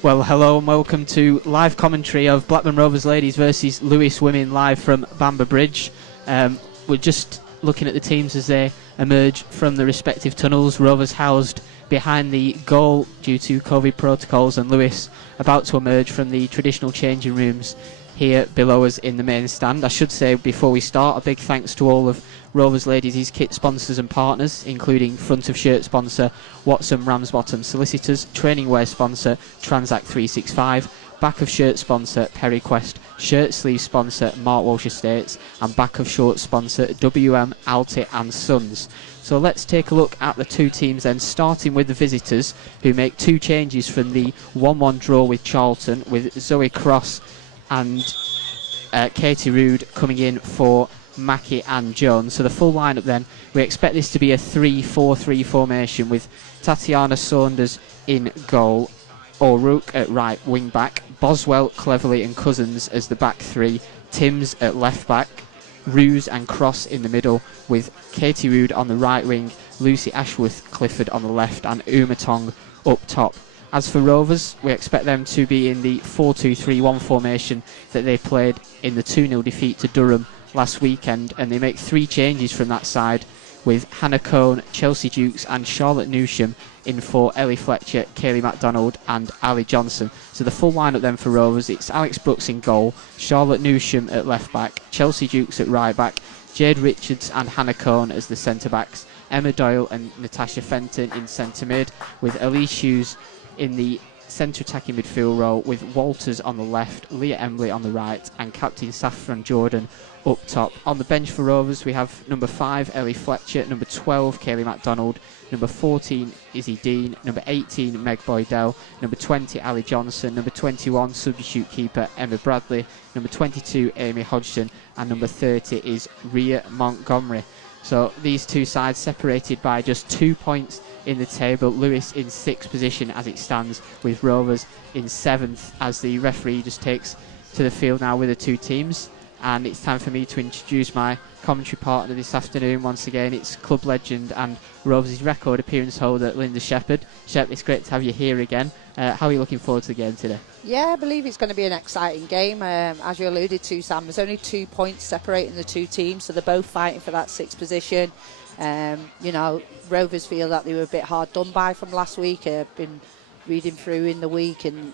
Well, hello and welcome to live commentary of Blackburn Rovers ladies versus Lewes women live from Bamber Bridge. We're just looking at the teams as they emerge from the respective tunnels. Rovers housed behind the goal due to COVID protocols, and Lewes about to emerge from the traditional changing rooms here below us in the main stand. I should say before we start, a big thanks to all of Rovers Ladies' kit sponsors and partners, including front of shirt sponsor Watson Ramsbottom Solicitors, training wear sponsor Transact 365, back of shirt sponsor PerryQuest, shirt sleeve sponsor Mark Walsh Estates, and back of short sponsor WM Alty and Sons. So let's take a look at the two teams then, starting with the visitors, who make two changes from the 1-1 draw with Charlton, with Zoe Cross and Katie Rood coming in for Mackie and Jones. So the full lineup then, we expect this to be a 3-4-3 formation with Tatiana Saunders in goal, O'Rourke at right wing back, Boswell, Cleverley and Cousins as the back three, Timms at left back, Roos and Cross in the middle, with Katie Rood on the right wing, Lucy Ashworth Clifford on the left, and Uma Tong up top. As for Rovers, we expect them to be in the 4-2-3-1 formation that they played in the 2-0 defeat to Durham last weekend, and they make three changes from that side, with Hannah Cohn, Chelsea Dukes and Charlotte Newsham in for Ellie Fletcher, Kaylee MacDonald and Ali Johnson. So the full lineup then for Rovers, it's Alex Brooks in goal, Charlotte Newsham at left back, Chelsea Dukes at right back, Jade Richards and Hannah Cohn as the centre backs, Emma Doyle and Natasha Fenton in centre mid, with Elise Hughes in the centre attacking midfield role, with Walters on the left, Leah Embley on the right and Captain Saffron Jordan up top. On the bench for Rovers we have number 5 Ellie Fletcher, number 12 Kaylee MacDonald, number 14 Izzy Dean, number 18 Meg Boydell, number 20 Ali Johnson, number 21 substitute keeper Emma Bradley, number 22 Amy Hodgson and number 30 is Rhea Montgomery. So these two sides separated by just 2 points in the table. Lewes in 6th position as it stands, with Rovers in 7th, as the referee just takes to the field now with the two teams. And it's time for me to introduce my commentary partner this afternoon. Once again, it's club legend and Rovers' record appearance holder Linda Shepherd. Shep, it's great to have you here again. How are you looking forward to the game today? Yeah, I believe it's going to be an exciting game. As you alluded to, Sam, there's only 2 points separating the two teams, so they're both fighting for that 6th position. Rovers feel that they were a bit hard done by from last week. I've been reading through in the week, and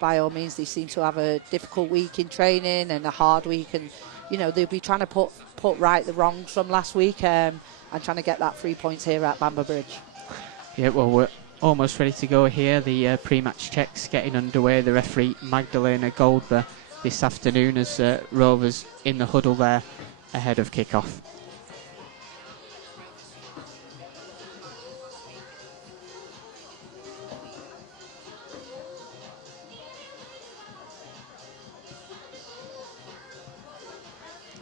by all means they seem to have a difficult week in training and a hard week, and they'll be trying to put right the wrongs from last week, and trying to get that 3 points here at Bamber Bridge. Yeah, well, we're almost ready to go here. The pre-match checks getting underway. The referee Magdalena Goldberg this afternoon as Rovers in the huddle there ahead of kickoff.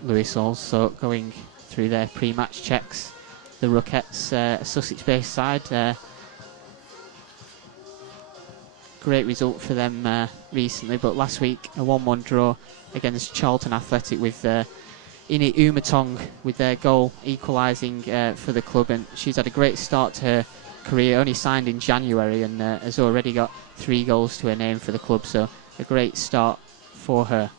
Lewes also going through their pre-match checks. The Rockettes, Sussex-based side, great result for them recently, but last week a 1-1 draw against Charlton Athletic, with Ini Umatong with their goal equalising for the club, and she's had a great start to her career, only signed in January, and has already got 3 goals to her name for the club, so a great start for her.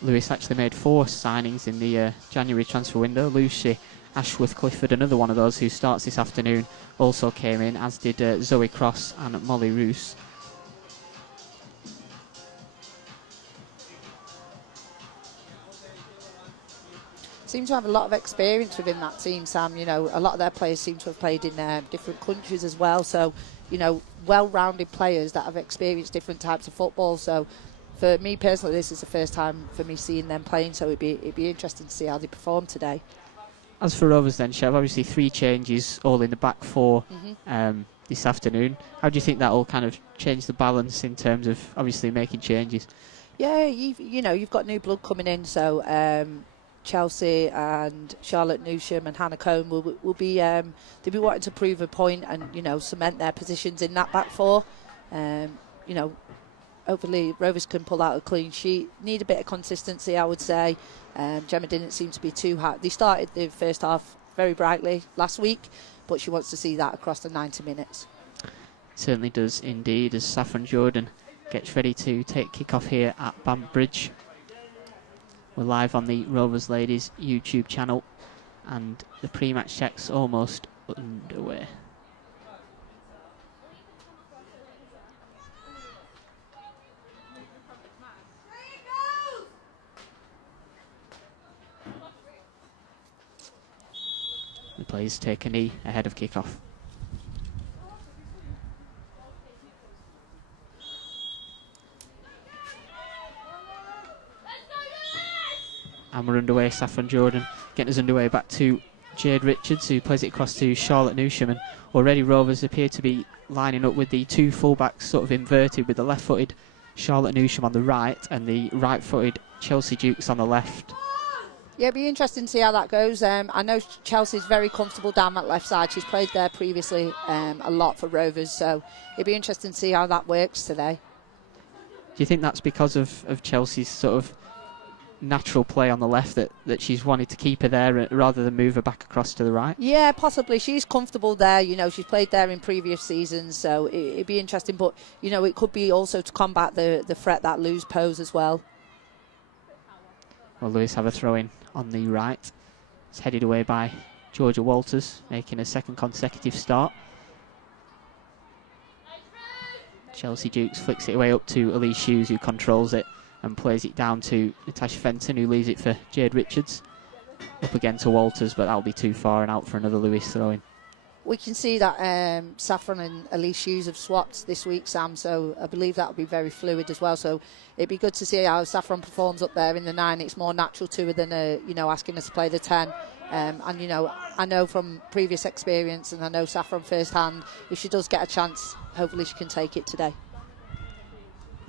Lewes actually made 4 signings in the January transfer window. Lucy Ashworth Clifford, another one of those who starts this afternoon, also came in, as did Zoe Cross and Molly Roos. Seem to have a lot of experience within that team, Sam. A lot of their players seem to have played in different countries as well, so well-rounded players that have experienced different types of football. So for me personally, this is the first time for me seeing them playing, so it'd be interesting to see how they perform today. As for Rovers then, Chev, obviously 3 changes, all in the back 4 this afternoon. How do you think that will kind of change the balance in terms of obviously making changes? Yeah, you've got new blood coming in, so Chelsea and Charlotte Newsham and Hannah Cohn will be they'll be wanting to prove a point and cement their positions in that back 4. hopefully Rovers can pull out a clean sheet. Need a bit of consistency, I would say. Gemma didn't seem to be too hot. They started the first half very brightly last week, but she wants to see that across the 90 minutes. Certainly does indeed, as Saffron Jordan gets ready to take kick-off here at Bamber Bridge. We're live on the Rovers Ladies YouTube channel, and the pre-match check's almost underway. The players take a knee ahead of kick-off. And we're underway. Saffron Jordan getting us underway back to Jade Richards, who plays it across to Charlotte Newsham. And already Rovers appear to be lining up with the two fullbacks sort of inverted, with the left-footed Charlotte Newsham on the right and the right-footed Chelsea Dukes on the left. Yeah, it'll be interesting to see how that goes. I know Chelsea's very comfortable down that left side. She's played there previously a lot for Rovers, so it'll be interesting to see how that works today. Do you think that's because of Chelsea's sort of natural play on the left, that she's wanted to keep her there rather than move her back across to the right? Yeah, possibly. She's comfortable there. You know, she's played there in previous seasons, so it'd be interesting. But, you know, it could be also to combat the threat that Lewes pose as well. Well, Lewes have a throw-in on the right. It's headed away by Georgia Walters, making a second consecutive start. Chelsea Dukes flicks it away up to Elise Hughes, who controls it and plays it down to Natasha Fenton, who leaves it for Jade Richards. Up again to Walters, but that'll be too far and out for another Lewes throw-in. We can see that Saffron and Elise Hughes have swapped this week, Sam, so I believe that'll be very fluid as well. So it'd be good to see how Saffron performs up there in the 9. It's more natural to her than, you know, asking her to play the 10. And, you know, I know from previous experience, and I know Saffron firsthand, if she does get a chance, hopefully she can take it today.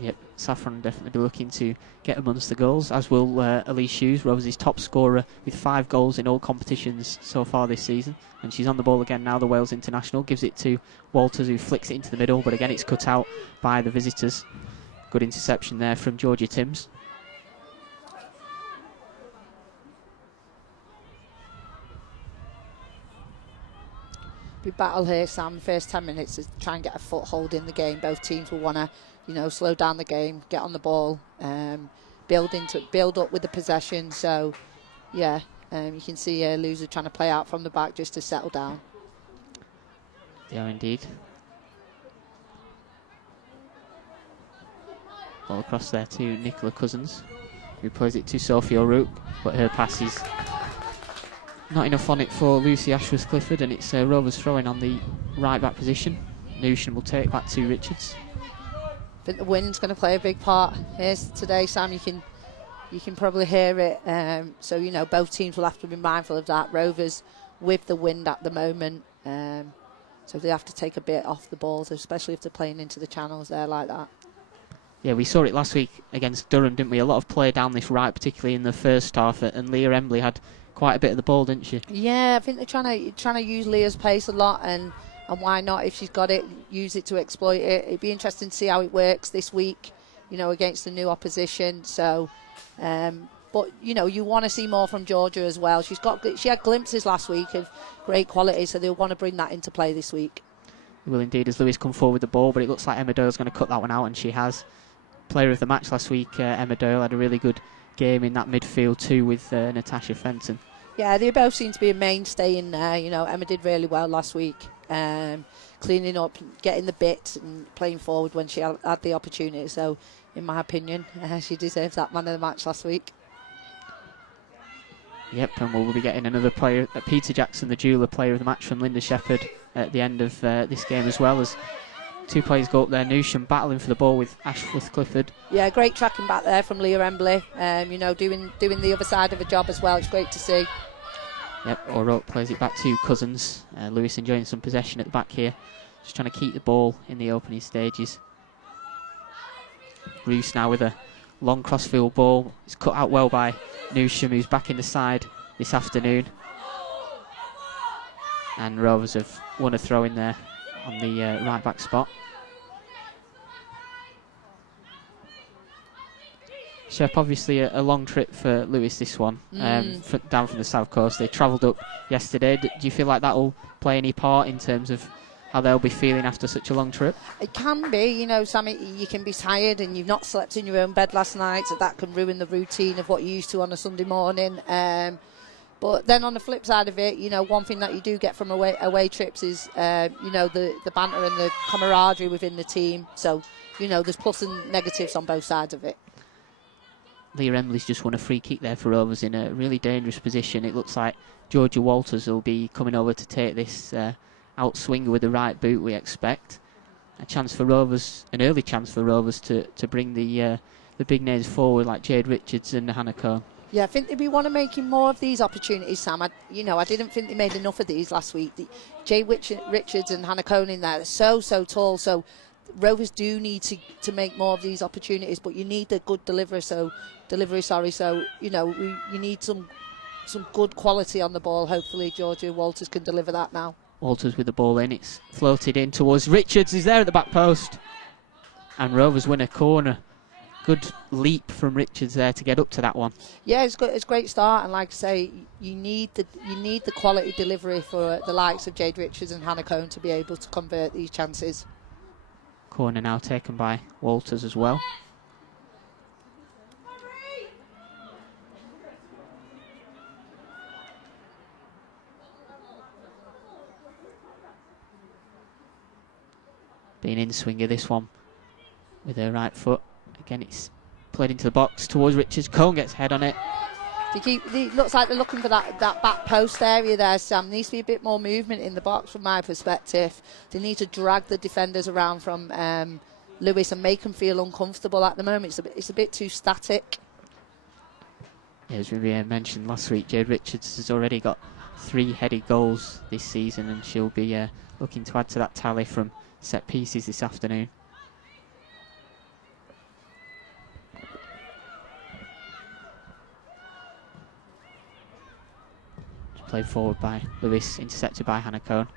Yep, Saffron definitely be looking to get amongst the goals, as will Elise Hughes, Rovers' top scorer with 5 goals in all competitions so far this season. And she's on the ball again now, the Wales international. Gives it to Walters, who flicks it into the middle, but again it's cut out by the visitors. Good interception there from Georgia Timms. Big battle here, Sam. The first 10 minutes is try and get a foothold in the game. Both teams will want to, you know, slow down the game, get on the ball, build up with the possession. So, yeah, you can see Lewes are trying to play out from the back just to settle down. Yeah, indeed. Ball across there to Nicola Cousins, who plays it to Sophie O'Rourke, but her pass is not enough on it for Lucy Ashworth-Clifford, and it's Rovers throwing on the right back position. Newsham will take back to Richards. I think the wind's going to play a big part here today, Sam. You can probably hear it. So, you know, both teams will have to be mindful of that. Rovers with the wind at the moment. So they have to take a bit off the balls, especially if they're playing into the channels there like that. Yeah, we saw it last week against Durham, didn't we? A lot of play down this right, particularly in the first half, and Leah Embley had quite a bit of the ball, didn't she? Yeah, I think they're trying to use Leah's pace a lot, and why not, if she's got it, use it to exploit it. It'd be interesting to see how it works this week, you know, against the new opposition. So, but you know, you want to see more from Georgia as well. She had glimpses last week of great quality, so they'll want to bring that into play this week. They will indeed, as Lewes come forward with the ball, but it looks like Emma Doyle's going to cut that one out, and she has. Player of the match last week, Emma Doyle, had a really good game in that midfield too with Natasha Fenton. Yeah, they both seem to be a mainstay in there. You know, Emma did really well last week, cleaning up, getting the bits and playing forward when she had the opportunity. So, in my opinion, she deserves that man of the match last week. Yep, and we'll be getting another player, Peter Jackson, the jeweller, player of the match from Linda Shepherd at the end of this game, as well as two players go up there. Newsham battling for the ball with Ashworth-Clifford. Yeah, great tracking back there from Leah Embley. You know, doing the other side of a job as well. It's great to see. Yep, O'Rourke plays it back to Cousins. Lewes enjoying some possession at the back here. Just trying to keep the ball in the opening stages. Roos now with a long crossfield ball. It's cut out well by Newsham, who's back in the side this afternoon. And Rovers have won a throw in there on the right back spot. Shep, obviously a long trip for Lewes, this one, down from the south coast. They travelled up yesterday. Do you feel like that will play any part in terms of how they'll be feeling after such a long trip? It can be, you know, Sammy, you can be tired and you've not slept in your own bed last night, so that can ruin the routine of what you're used to on a Sunday morning. But then on the flip side of it, you know, one thing that you do get from away trips is, you know, the banter and the camaraderie within the team. So, you know, there's plus and negatives on both sides of it. Leah Emley's just won a free kick there for Rovers in a really dangerous position. It looks like Georgia Walters will be coming over to take this out swinger with the right boot, we expect. A chance for Rovers, an early chance for Rovers to bring the big names forward like Jade Richards and Hannah Cohn. Yeah, I think they'd be want to making more of these opportunities, Sam. I didn't think they made enough of these last week. Jade Richards and Hannah Cohn in there, they're so tall, so Rovers do need to make more of these opportunities, but you need a good delivery. So, you know, you need some good quality on the ball. Hopefully Georgia Walters can deliver that now. Walters with the ball in, it's floated in towards Richards, is there at the back post. And Rovers win a corner. Good leap from Richards there to get up to that one. Yeah, it's good. It's a great start, and like I say, you need the quality delivery for the likes of Jade Richards and Hannah Cohn to be able to convert these chances. Corner now taken by Walters as well. Being in swinger this one with her right foot. Again, it's played into the box towards Richards. Cohn gets head on it. It looks like they're looking for that back post area there, Sam. Needs to be a bit more movement in the box from my perspective. They need to drag the defenders around from Lewes and make them feel uncomfortable at the moment. It's a bit too static. Yeah, as we mentioned last week, Jade Richards has already got 3 headed goals this season, and she'll be looking to add to that tally from set pieces this afternoon. Played forward by Lewes, intercepted by Hannah Cohn.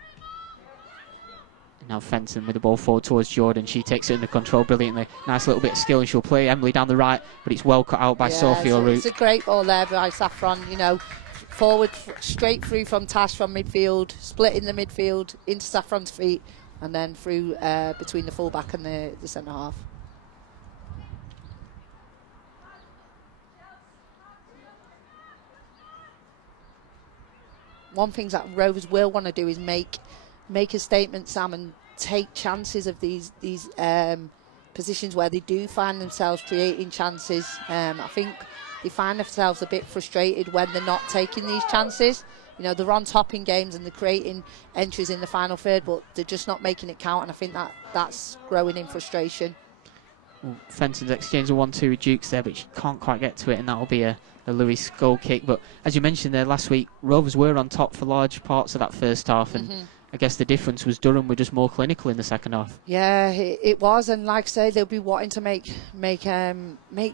And now Fenton with the ball forward towards Jordan. She takes it under control brilliantly. Nice little bit of skill, and she'll play Emily down the right, but it's well cut out by Sophie O'Rourke. It's a great ball there by Saffron, you know, forward, straight through from Tash from midfield, split in the midfield into Saffron's feet, and then through between the full-back and the centre-half. One thing that Rovers will want to do is make a statement, Sam, and take chances of these positions where they do find themselves creating chances. I think they find themselves a bit frustrated when they're not taking these chances. You know, they're on top in games and they're creating entries in the final third, but they're just not making it count, and I think that's growing in frustration. Well, Fenton's exchanged a 1-2 with Dukes there, but she can't quite get to it, and that'll be a Lewes goal kick. But as you mentioned there last week, Rovers were on top for large parts of that first half, and I guess the difference was Durham were just more clinical in the second half. Yeah, it was, and like I say, they'll be wanting to make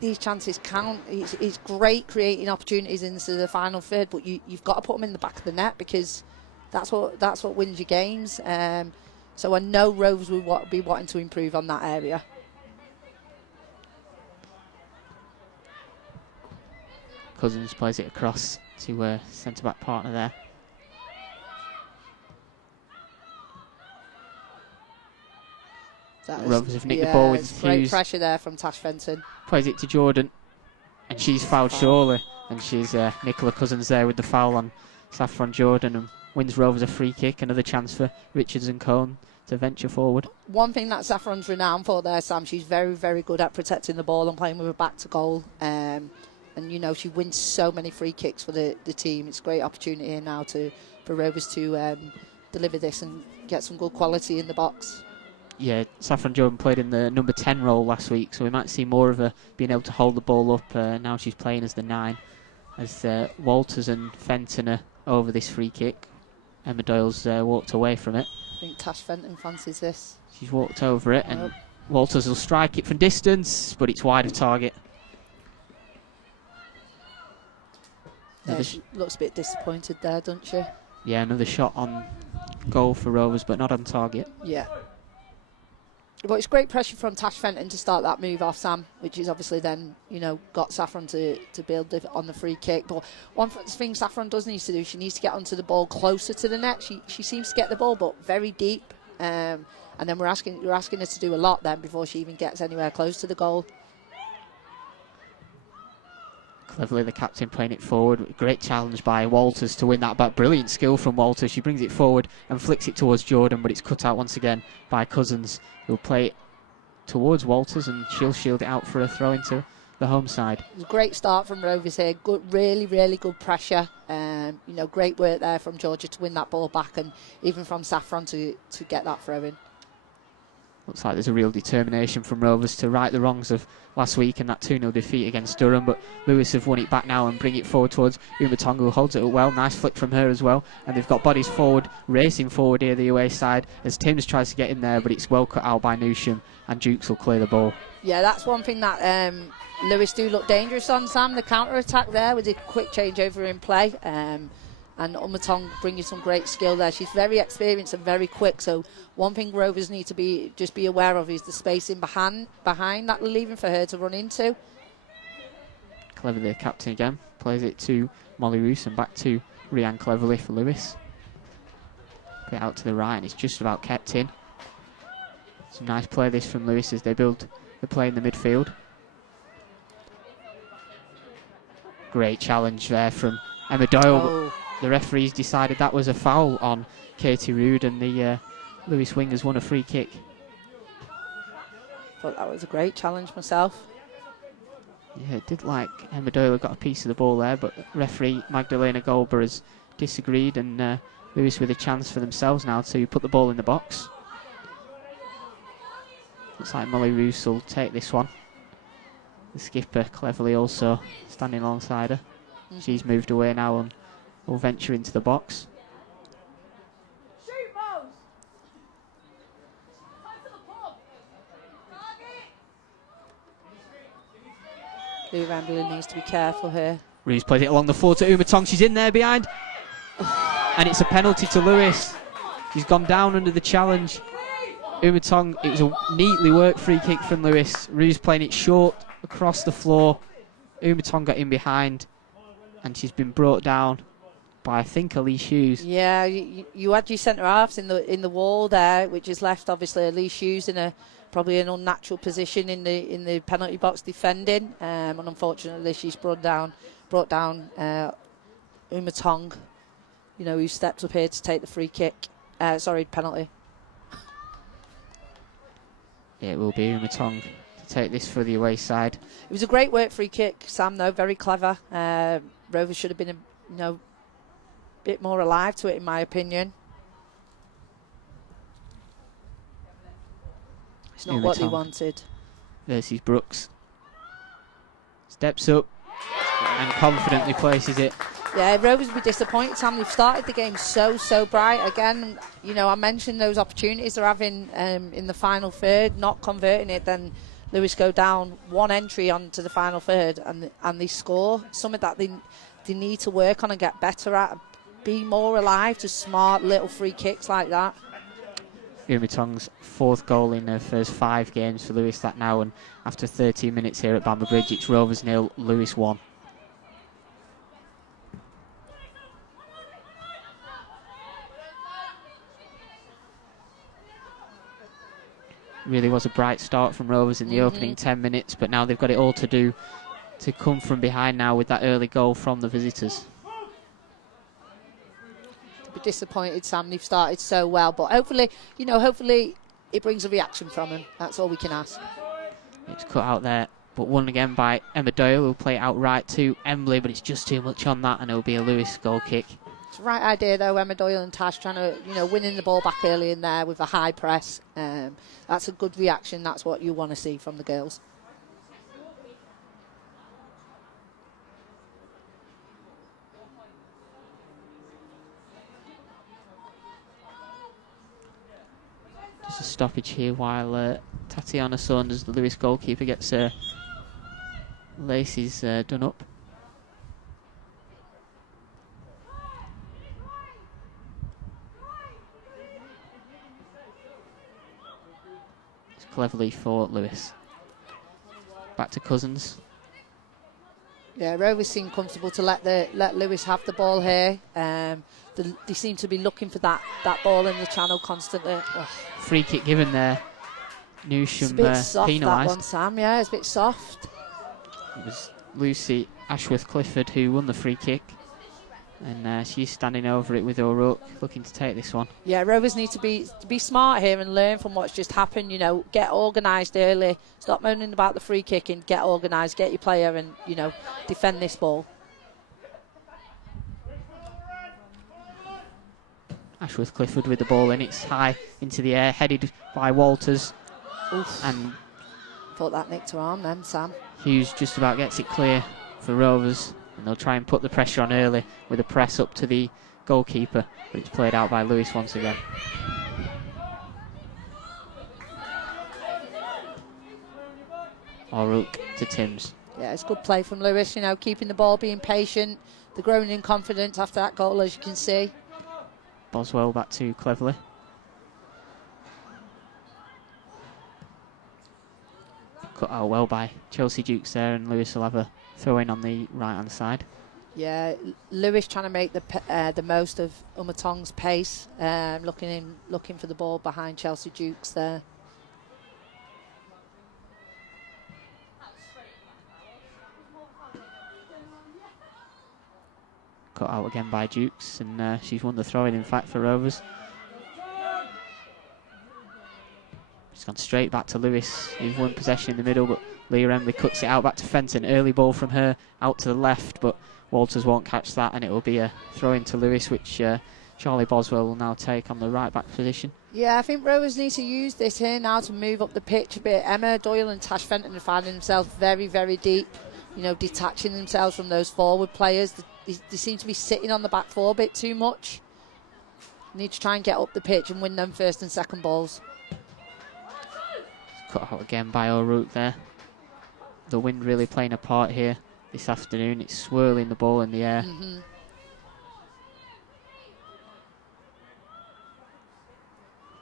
these chances count. It's great creating opportunities into the final third, but you've got to put them in the back of the net, because that's what wins your games. So I know Rovers will be wanting to improve on that area. Cousins plays it across to centre-back partner there. Rovers have nicked the ball with Hughes. Great pressure there from Tash Fenton. Plays it to Jordan, and she's fouled surely, and she's Nicola Cousins there with the foul on Saffron Jordan, and wins Rovers a free kick. Another chance for Richards and Cohn to venture forward. One thing that Saffron's renowned for there, Sam, she's very, very good at protecting the ball and playing with her back to goal. And you know, she wins so many free kicks for the team. It's a great opportunity here now for Rovers to deliver this and get some good quality in the box. Yeah, Saffron Jordan played in the number 10 role last week, so we might see more of her being able to hold the ball up. Now she's playing as the 9, as Walters and Fenton are over this free kick. Emma Doyle's walked away from it. I think Tash Fenton fancies this. She's walked over it, and Walters will strike it from distance, but it's wide of target. Yeah, she looks a bit disappointed there, doesn't she? Yeah, another shot on goal for Rovers, but not on target. Yeah. But it's great pressure from Tash Fenton to start that move off, Sam, which is obviously then, got Saffron to build on the free kick. But one thing Saffron does need to do, she needs to get onto the ball closer to the net. She seems to get the ball, but very deep. And then we're asking her to do a lot then before she even gets anywhere close to the goal. Cleverly, the captain playing it forward. Great challenge by Walters to win that back. Brilliant skill from Walters. She brings it forward and flicks it towards Jordan, but it's cut out once again by Cousins, who'll play it towards Walters, and she'll shield it out for a throw into the home side. It was a great start from Rovers here. Good, really, really good pressure. Great work there from Georgia to win that ball back, and even from Saffron to get that throw in. Looks like there's a real determination from Rovers to right the wrongs of last week and that 2-0 defeat against Durham, but Lewes have won it back now and bring it forward towards Umatonga, who holds it up well. Nice flick from her as well, and they've got bodies forward, racing forward here the away side as Timms tries to get in there, but it's well cut out by Newsham, and Jukes will clear the ball. Yeah, that's one thing that Lewes do look dangerous on, Sam, the counter-attack there with a quick changeover in play. And Umatong bringing some great skill there. She's very experienced and very quick. So one thing Rovers need to be aware of is the spacing behind that they're leaving for her to run into. Cleverly, the captain again plays it to Molly Roos and back to Rhiann Cleverly for Lewis. Get out to the right, and it's just about kept in. Some nice play this from Lewis as they build the play in the midfield. Great challenge there from Emma Doyle. The referees decided that was a foul on Katie Rood, and the Lewis wingers won a free kick. Thought that was a great challenge myself. Yeah, it did like Emma Doyle got a piece of the ball there, but referee Magdalena Golber has disagreed, and Lewis with a chance for themselves now to put the ball in the box. Looks like Molly Roos will take this one. The skipper Cleverly also standing alongside her. She's moved away now and will venture into the box. Lou Ramblin needs to be careful here. Reeves plays it along the floor to Umatong. She's in there behind. And it's a penalty to Lewis. She's gone down under the challenge. Umatong, it was a neatly worked free kick from Lewis. Reeves playing it short across the floor. Umatong got in behind, and she's been brought down by, I think, Elise Hughes. Yeah, you had your centre halves in the wall there, which has left obviously Elise Hughes in probably an unnatural position in the penalty box defending, and unfortunately she's brought down Umatong, who steps up here to take the free kick. Penalty. Yeah, it will be Umatong to take this for the away side. It was a great work free kick, Sam, though, very clever. Rovers should have been bit more alive to it, in my opinion. It's not what they wanted. Versus Brooks. Steps up and confidently places it. Yeah, Rovers will be disappointed, Sam. They've started the game so bright. Again, I mentioned those opportunities they're having in the final third, not converting it, then Lewis go down one entry onto the final third and they score. Something that they need to work on and get better at. Be more alive to smart little free kicks like that. Umatong's fourth goal in her first 5 games for Lewis that now, and after 13 minutes here at Bamber Bridge, it's Rovers 0, Lewis 1. Really was a bright start from Rovers in the opening 10 minutes, but now they've got it all to do to come from behind now with that early goal from the visitors. Be disappointed, Sam. They've started so well, but hopefully it brings a reaction from them. That's all we can ask. It's cut out there, but won again by Emma Doyle, who'll play it out right to Emily, but it's just too much on that, and it'll be a Lewis goal kick. It's the right idea, though. Emma Doyle and Tash trying to, winning the ball back early in there with a high press. That's a good reaction. That's what you want to see from the girls. Just a stoppage here while Tatiana Saunders, the Lewis goalkeeper, gets her laces done up. cleverly for Lewes. Back to Cousins. Yeah, Rovers seem comfortable to let Lewes have the ball here. They seem to be looking for that ball in the channel constantly. Ugh. Free kick given there. It's a Newsham bit soft, that penalised. one, Sam. Yeah, it's a bit soft. It was Lucy Ashworth-Clifford who won the free kick. And she's standing over it with O'Rourke, looking to take this one. Yeah, Rovers need to be smart here and learn from what's just happened. You know, get organised early. Stop moaning about the free kick and get organised. Get your player and, you know, defend this ball. Ashworth-Clifford with the ball in. It's high into the air, headed by Walters. Oof. And Thought that nicked her arm then, Sam. Hughes just about gets it clear for Rovers. And they'll try and put the pressure on early with a press up to the goalkeeper. But it's played out by Lewes once again. O'Rourke to Timms. Yeah, it's good play from Lewes, you know, keeping the ball, being patient. They're growing in confidence after that goal, as you can see. Boswell back to Cleverly. Cut out well by Chelsea Dukes there, and Lewes will have a throw in on the right hand side. Yeah, Lewes trying to make the most of Umatong's pace, looking for the ball behind Chelsea Dukes there. Cut out again by Dukes, and she's won the throw in fact, for Rovers. It's gone straight back to Lewes, who've won possession in the middle, but Leah Emily cuts it out back to Fenton. Early ball from her out to the left, but Walters won't catch that, and it will be a throw in to Lewes, which Charlie Boswell will now take on the right back position. Yeah, I think Rovers need to use this here now to move up the pitch a bit. Emma Doyle and Tash Fenton are finding themselves very, very deep, you know, detaching themselves from those forward players. They seem to be sitting on the back four a bit too much. Need to try and get up the pitch and win them first and second balls. Cut out again by O'Rourke there. The wind really playing a part here this afternoon. It's swirling the ball in the air. Mm-hmm.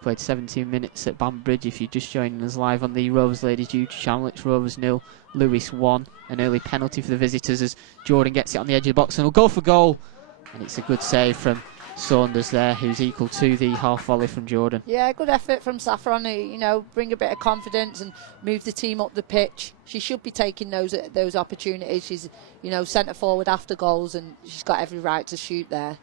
Played 17 minutes at Bamber Bridge. If you're just joining us live on the Rovers Ladies YouTube channel, it's Rovers 0, Lewes 1. An early penalty for the visitors as Jordan gets it on the edge of the box and will go for goal. And it's a good save from Saunders there, who's equal to the half volley from Jordan. Yeah, good effort from Saffron, you know, bring a bit of confidence and move the team up the pitch. She should be taking those opportunities. She's, you know, centre forward after goals, and she's got every right to shoot there.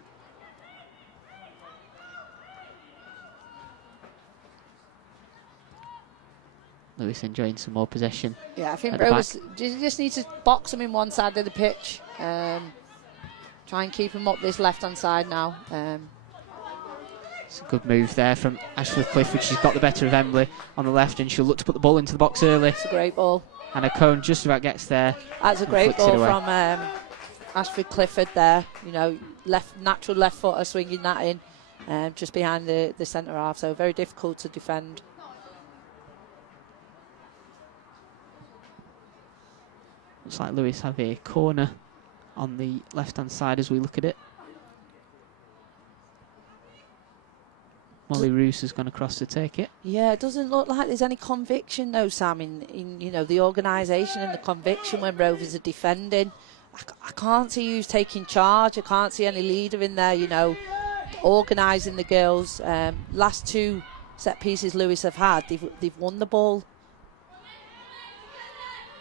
Lewes enjoying some more possession. Yeah, I think Rovers just need to box them in one side of the pitch. Try and keep them up this left-hand side now. It's a good move there from Ashworth-Clifford. She's got the better of Emily on the left, and she'll look to put the ball into the box early. It's a great ball. And a cone just about gets there. That's a great ball from Ashford-Clifford there. You know, natural left footer swinging that in just behind the centre half. So very difficult to defend. Looks like Lewes have a corner on the left-hand side as we look at it. Molly Roos has gone across to take it. Yeah, it doesn't look like there's any conviction though, Sam, in you know, the organisation and the conviction when Rovers are defending. I can't see who's taking charge. I can't see any leader in there, you know, organising the girls. Last two set pieces Lewes have had, they've won the ball.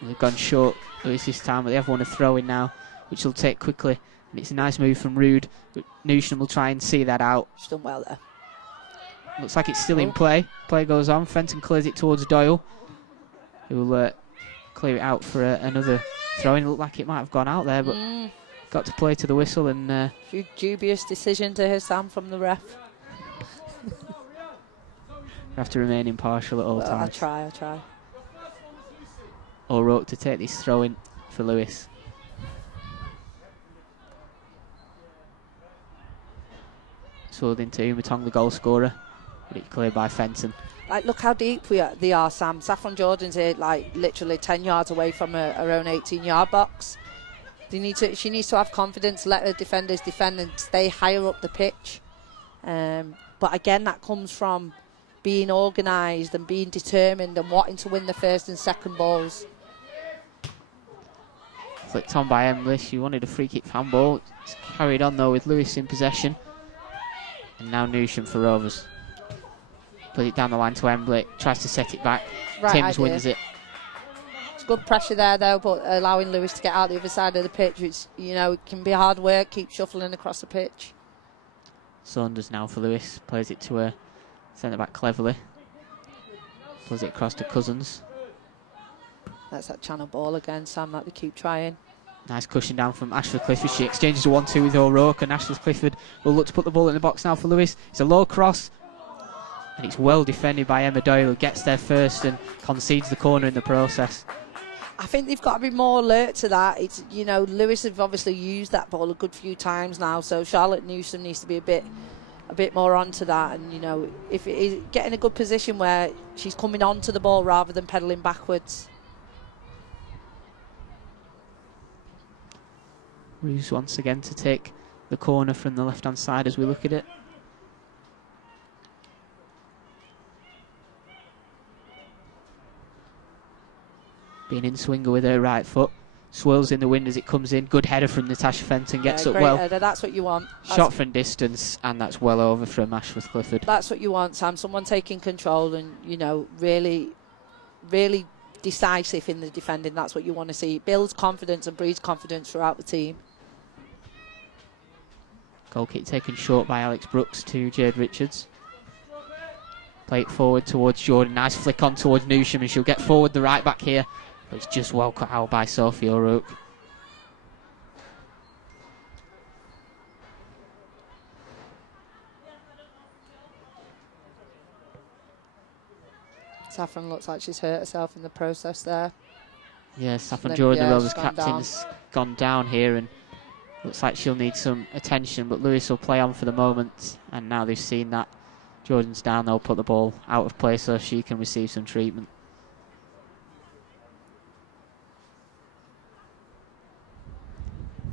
They've gone short Lewes this time, but they have won a throw in now, which they'll take quickly. And it's a nice move from Rood, but Newsham will try and see that out. She's done well there. Looks like it's still in play. Play goes on. Fenton clears it towards Doyle, who will clear it out for another throw in. Looked like it might have gone out there, but got to play to the whistle. And few dubious decision to her, Sam, from the ref. have to remain impartial at all times. I'll try. O'Rourke to take this throw in for Lewes. Swirled into Umatong, the goal scorer, but it's cleared by Fenton. Like, look how deep they are, Sam. Saffron Jordan's here, like, literally 10 yards away from her own 18-yard box. She needs to have confidence, let her defenders defend and stay higher up the pitch. But again, that comes from being organised and being determined and wanting to win the first and second balls. Flicked on by Emily. She wanted a free kick handball. It's carried on though with Lewes in possession. And now Newsham for Rovers. Put it down the line to Emily. Tries to set it back. Right Timms idea. wins it. It's good pressure there though, but allowing Lewes to get out the other side of the pitch, which, you know, it can be hard work, keep shuffling across the pitch. Saunders now for Lewes. Plays it to her centre back cleverly. Plays it across to Cousins. That's that channel ball again, Sam, that they keep trying. Nice cushion down from Ashford Clifford. She exchanges a 1-2 with O'Rourke, and Ashford Clifford will look to put the ball in the box now for Lewes. It's a low cross, and it's well defended by Emma Doyle, who gets there first and concedes the corner in the process. I think they've got to be more alert to that. It's, you know, Lewes have obviously used that ball a good few times now, so Charlotte Newsom needs to be a bit more onto that. And, you know, if it is getting a good position where she's coming onto the ball rather than pedalling backwards. Roos once again to take the corner from the left-hand side as we look at it. Being in swinger with her right foot. Swirls in the wind as it comes in. Good header from Natasha Fenton. Gets up great well. Header, that's what you want. Shot from distance, and that's well over from Ashworth Clifford. That's what you want, Sam. Someone taking control and, you know, really decisive in the defending. That's what you want to see. It builds confidence and breeds confidence throughout the team. Goal kick taken short by Alex Brooks to Jade Richards. Play it forward towards Jordan. Nice flick on towards Newsham, and she'll get forward the right back here. But it's just well cut out by Sophie O'Rourke. Saffron looks like she's hurt herself in the process there. Yeah, Saffron Jordan, the Rovers captain, down. has gone down here, and looks like she'll need some attention, but Lewes will play on for the moment. And now they've seen that Jordan's down, they'll put the ball out of play so she can receive some treatment.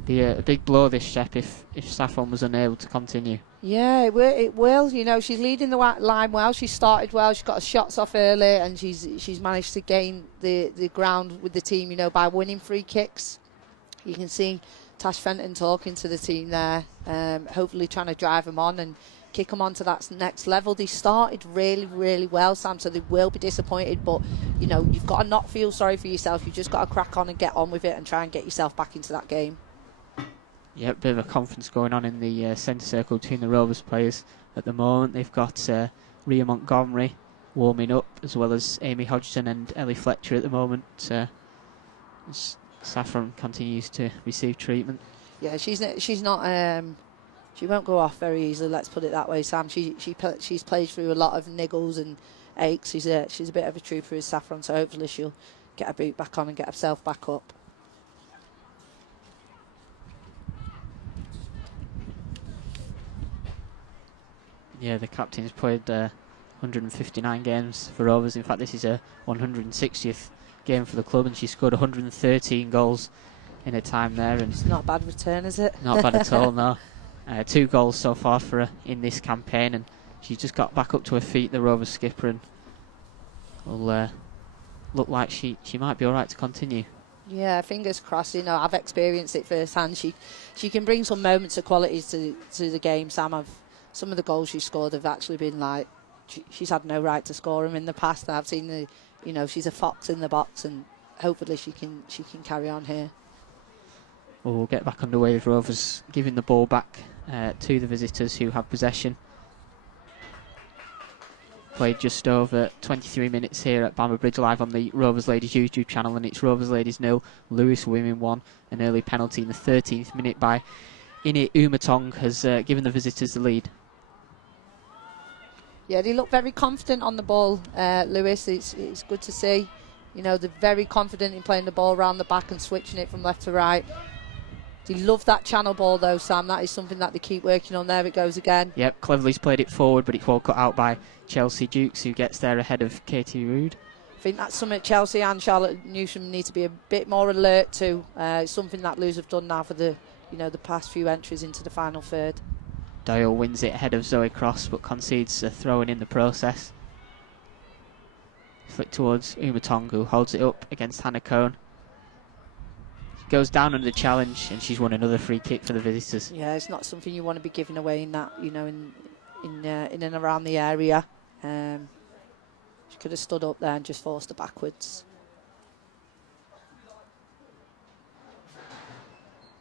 Be a big blow this step if Saffron was unable to continue. Yeah, it will. You know, she's leading the line well. She started well. She's got her shots off early, and she's managed to gain the ground with the team, you know, by winning free kicks. You can see Tash Fenton talking to the team there, hopefully trying to drive them on and kick them on to that next level. They started really, really well, Sam, so they will be disappointed, but, you know, you've got to not feel sorry for yourself. You've just got to crack on and get on with it and try and get yourself back into that game. Yeah, bit of a conference going on in the centre circle between the Rovers players at the moment. They've got Rhea Montgomery warming up, as well as Amy Hodgson and Ellie Fletcher at the moment. Saffron continues to receive treatment. Yeah, she's not. She won't go off very easily. Let's put it that way, Sam. She's played through a lot of niggles and aches. She's a bit of a trooper as Saffron, so hopefully she'll get her boot back on and get herself back up. Yeah, the captain's played 159 games for Rovers. In fact, this is her 160th game for the club, and she scored 113 goals in her time there. And it's not a bad return, is it? Not bad at all, no. 2 goals so far for her in this campaign, and she's just got back up to her feet, the Rovers skipper, and will look like she might be all right to continue. Yeah, fingers crossed. You know, I've experienced it firsthand. She can bring some moments of qualities to the game, Sam. Some of the goals she scored have actually been like she's had no right to score them in the past. I've seen she's a fox in the box, and hopefully she can carry on here. Well, we'll get back underway with Rovers giving the ball back to the visitors who have possession. Played just over 23 minutes here at Bamber Bridge live on the Rovers Ladies YouTube channel, and it's Rovers Ladies 0, Lewes Women 1. An early penalty in the 13th minute by Ini Umatong has given the visitors the lead. Yeah, they look very confident on the ball, Lewes. It's good to see. You know, they're very confident in playing the ball around the back and switching it from left to right. They love that channel ball, though, Sam. That is something that they keep working on. There it goes again. Yep, Cleverly's played it forward, but it's well cut out by Chelsea Dukes, who gets there ahead of Katie Rood. I think that's something Chelsea and Charlotte Newsham need to be a bit more alert to. It's something that Lewes have done now for the past few entries into the final third. Doyle wins it ahead of Zoe Cross, but concedes a throw-in in the process. Flick towards Umatong, who holds it up against Hannah Cohn. Goes down under the challenge, and she's won another free kick for the visitors. Yeah, it's not something you want to be giving away in that, you know, in and around the area. She could have stood up there and just forced her backwards.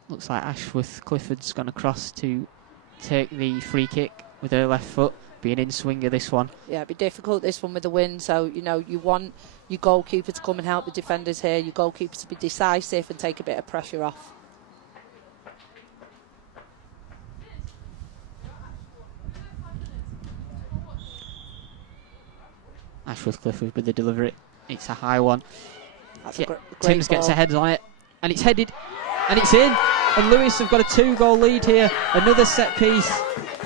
Looks like Ashworth Clifford's gone across to take the free kick with her left foot. Be an in-swinger, this one. Yeah, it'd be difficult, this one, with the wind. So, you know, you want your goalkeeper to come and help the defenders here. Your goalkeeper to be decisive and take a bit of pressure off. Ashworth Clifford with the delivery. It's a high one. That's a great Timms ball. gets her head on it, and it's headed, and it's in. And Lewes have got a 2-goal lead here. Another set piece.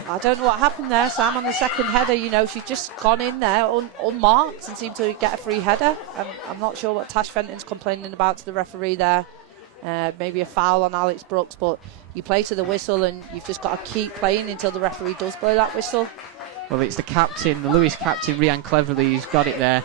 I don't know what happened there, Sam, on the second header. You know, she's just gone in there unmarked and seemed to get a free header. I'm not sure what Tash Fenton's complaining about to the referee there. Maybe a foul on Alex Brooks, but you play to the whistle and you've just got to keep playing until the referee does blow that whistle. Well, it's the captain, the Lewes captain, Rhiann Cleverly, who's got it there.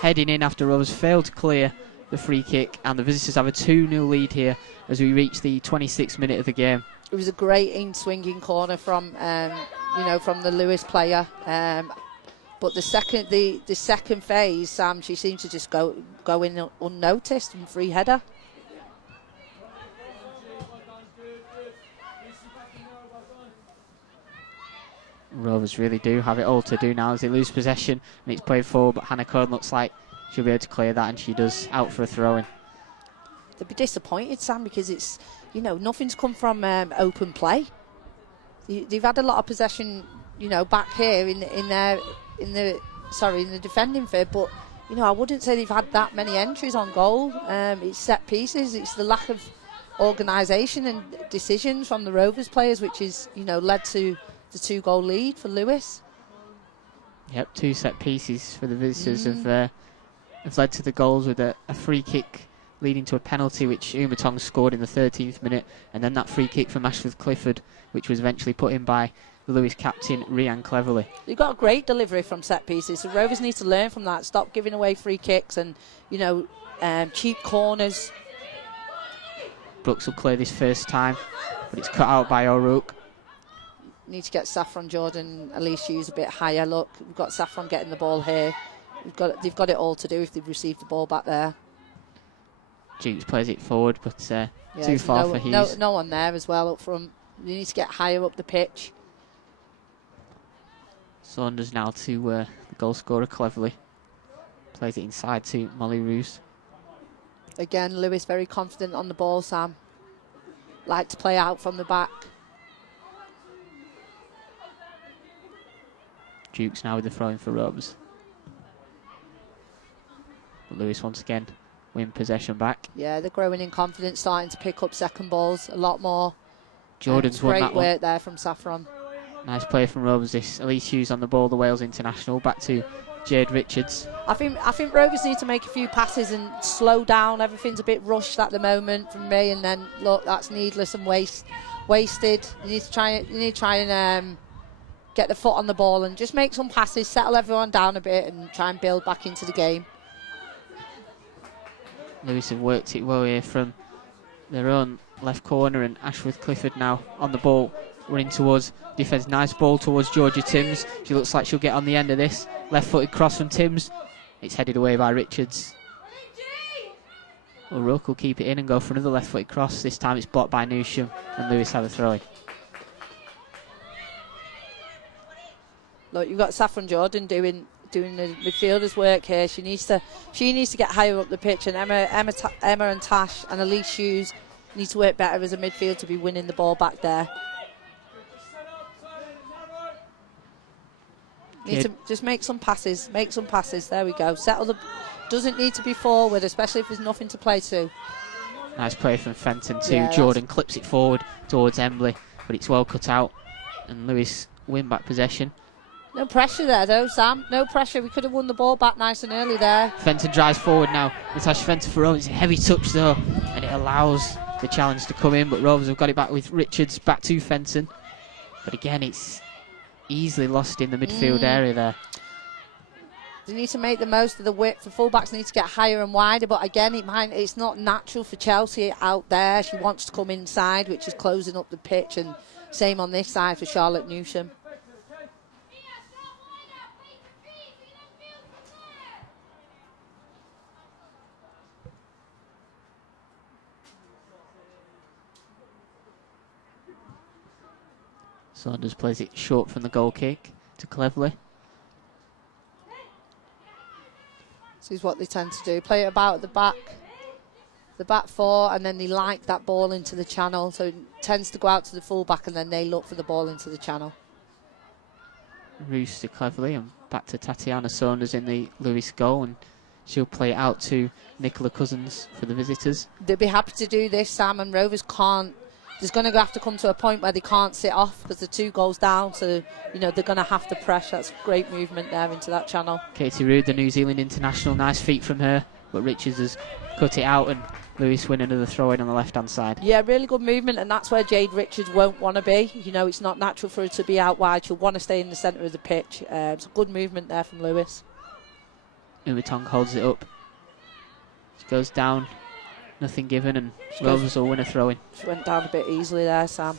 Heading in after Rovers failed to clear the free kick, and the visitors have a 2-0 lead here as we reach the 26th minute of the game. It was a great in-swinging corner from, you know, from the Lewes player. But the second phase, Sam, she seemed to just go in unnoticed and free header. Rovers really do have it all to do now as they lose possession, and it's played forward, but Hannah Cohn looks like she'll be able to clear that, and she does, out for a throw-in. They'll be disappointed, Sam, because it's, you know, nothing's come from open play. They've had a lot of possession, you know, back here in the defending third, but you know, I wouldn't say they've had that many entries on goal. It's set pieces. It's the lack of organisation and decisions from the Rovers players, which is, you know, led to the 2-goal lead for Lewes. Yep, 2 set pieces for the visitors have led to the goals, with a free kick leading to a penalty which Umatong scored in the 13th minute, and then that free kick from Ashworth Clifford, which was eventually put in by the Lewes captain Rhiann Cleverly. You've got a great delivery from set pieces, so Rovers need to learn from that. Stop giving away free kicks and, you know, cheap corners. Brooks will clear this first time, but it's cut out by O'Rourke. Need to get Saffron Jordan, Elise Hughes a bit higher. Look, we've got Saffron getting the ball here. They've got it all to do if they've received the ball back there. Jukes plays it forward, but too far for Hughes. No one there as well up front. You need to get higher up the pitch. Saunders now to the goal scorer Cleverly. Plays it inside to Molly Roos. Again, Lewes very confident on the ball, Sam. Like to play out from the back. Jukes now with the throw-in for Rovers. But Lewes once again win possession back. Yeah, they're growing in confidence, starting to pick up second balls a lot more. Jordan's won that one. Great work there from Saffron. Nice play from Rovers. This Elise Hughes on the ball, the Wales international. Back to Jade Richards. I think Rovers need to make a few passes and slow down. Everything's a bit rushed at the moment from me, and then look, that's needless and wasted. You need to try and get the foot on the ball and just make some passes, settle everyone down a bit, and try and build back into the game. Lewes have worked it well here from their own left corner, and Ashworth Clifford now on the ball, running towards defence. Nice ball towards Georgia Timms. She looks like she'll get on the end of this. Left-footed cross from Timms. It's headed away by Richards. O'Rourke will keep it in and go for another left-footed cross. This time it's blocked by Newsham, and Lewes have a throw-in. Look, you've got Saffron Jordan doing the midfielder's work here. She needs to get higher up the pitch, and Emma and Tash and Elise Hughes need to work better as a midfield to be winning the ball back there. Need to just make some passes. There we go. Doesn't need to be forward, especially if there's nothing to play to. Nice play from Fenton to Jordan. Clips it forward towards Embley, but it's well cut out, and Lewes win back possession. No pressure there though, Sam. No pressure. We could have won the ball back nice and early there. Fenton drives forward now. Natasha Fenton for Rovers. It's a heavy touch though, and it allows the challenge to come in, but Rovers have got it back with Richards back to Fenton. But again, it's easily lost in the midfield area there. They need to make the most of the width. The fullbacks need to get higher and wider, but again, it's not natural for Chelsea out there. She wants to come inside, which is closing up the pitch, and same on this side for Charlotte Newsham. Saunders plays it short from the goal kick to Cleverley. This is what they tend to do. Play it about at the back four, and then they like that ball into the channel. So it tends to go out to the full-back, and then they look for the ball into the channel. Roos to Cleverley, and back to Tatiana Saunders in the Lewes goal, and she'll play it out to Nicola Cousins for the visitors. They'll be happy to do this, Sam, and Rovers can't. There's going to have to come to a point where they can't sit off because the 2 goals down, so they're going to have to press. That's great movement there into that channel. Katie Rood, the New Zealand international, nice feet from her, but Richards has cut it out, and Lewes win another throw-in on the left-hand side. Yeah, really good movement, and that's where Jade Richards won't want to be. It's not natural for her to be out wide. She'll want to stay in the centre of the pitch. It's a good movement there from Lewes. Umitong holds it up. She goes down. Nothing given, and Rovers will win a throw-in. She went down a bit easily there, Sam.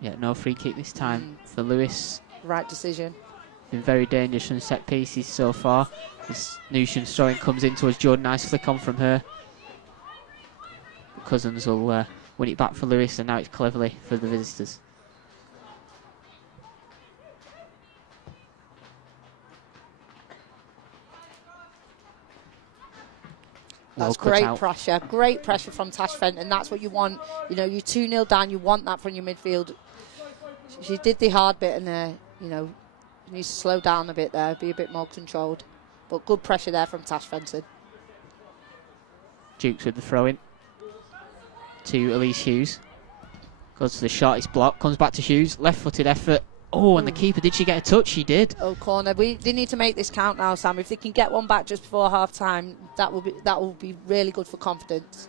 Yeah, no free kick this time for Lewes. Right decision. Been very dangerous from set pieces so far. This Newsham's throw-in comes in towards Jordan. Nice flick on from her. Cousins will win it back for Lewes, and now it's Cleverley for the visitors. That's great pressure from Tash Fenton. That's what you want. You're 2-0 down, you want that from your midfield. She did the hard bit, and you need to slow down a bit there, be a bit more controlled. But good pressure there from Tash Fenton. Dukes with the throw-in to Elise Hughes. Goes to the shot, it's blocked, comes back to Hughes, left-footed effort. Oh, and the keeper, did she get a touch? She did. Oh, corner. They need to make this count now, Sam. If they can get one back just before half-time, that will be really good for confidence.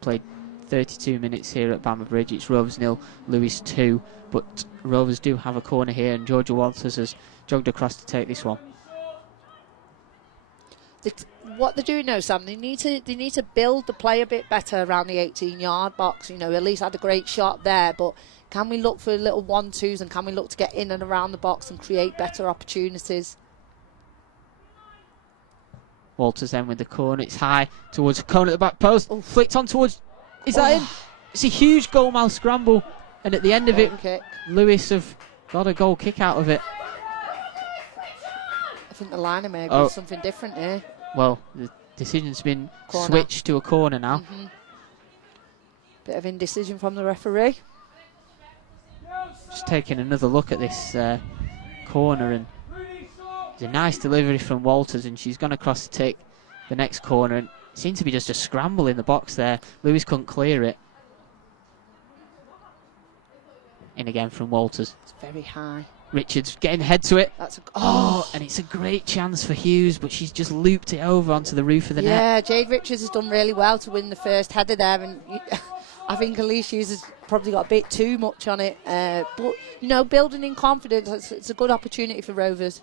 Played 32 minutes here at Bamber Bridge. It's Rovers 0, Lewes 2. But Rovers do have a corner here, and Georgia Walters has jogged across to take this one. What they're doing now, Sam, they need to build the play a bit better around the 18-yard box. Elise had a great shot there, but can we look for little 1-2s, and can we look to get in and around the box and create better opportunities? Walters then with the corner. It's high towards the corner at the back post. Oh. Flicked on towards... Is that in? It's a huge goal-mouth scramble. And at the end of it, Lewes have got a goal kick out of it. I think the liner may have done something different here. Well, the decision's been switched to a corner now. Bit of indecision from the referee. Just taking another look at this corner, and it's a nice delivery from Walters, and she's gone across to take the next corner, and it seemed to be just a scramble in the box there. Lewes couldn't clear it. In again from Walters. It's very high. Richards getting head to it. That's and it's a great chance for Hughes, but she's just looped it over onto the roof of the net. Yeah, Jade Richards has done really well to win the first header there, and I think Elise Hughes has probably got a bit too much on it. But building in confidence, it's a good opportunity for Rovers.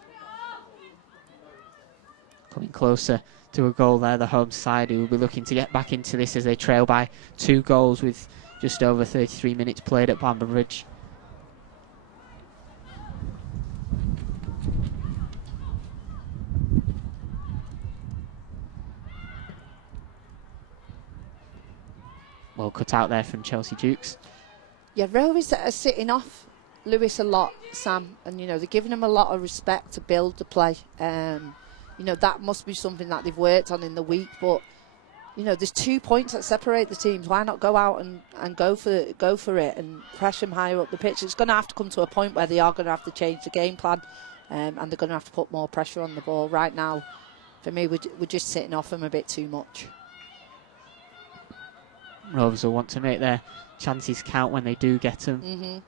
Coming closer to a goal there, the home side, who will be looking to get back into this as they trail by 2 goals with just over 33 minutes played at Bamber Bridge. Well cut out there from Chelsea Dukes. Yeah, Rovers are sitting off Lewes a lot, Sam, and they're giving them a lot of respect to build the play. That must be something that they've worked on in the week, but there's 2 points that separate the teams. Why not go out and go for it and press them higher up the pitch? It's going to have to come to a point where they are going to have to change the game plan, and they're going to have to put more pressure on the ball. Right now, for me, we're just sitting off them a bit too much. Rovers will want to make their chances count when they do get them.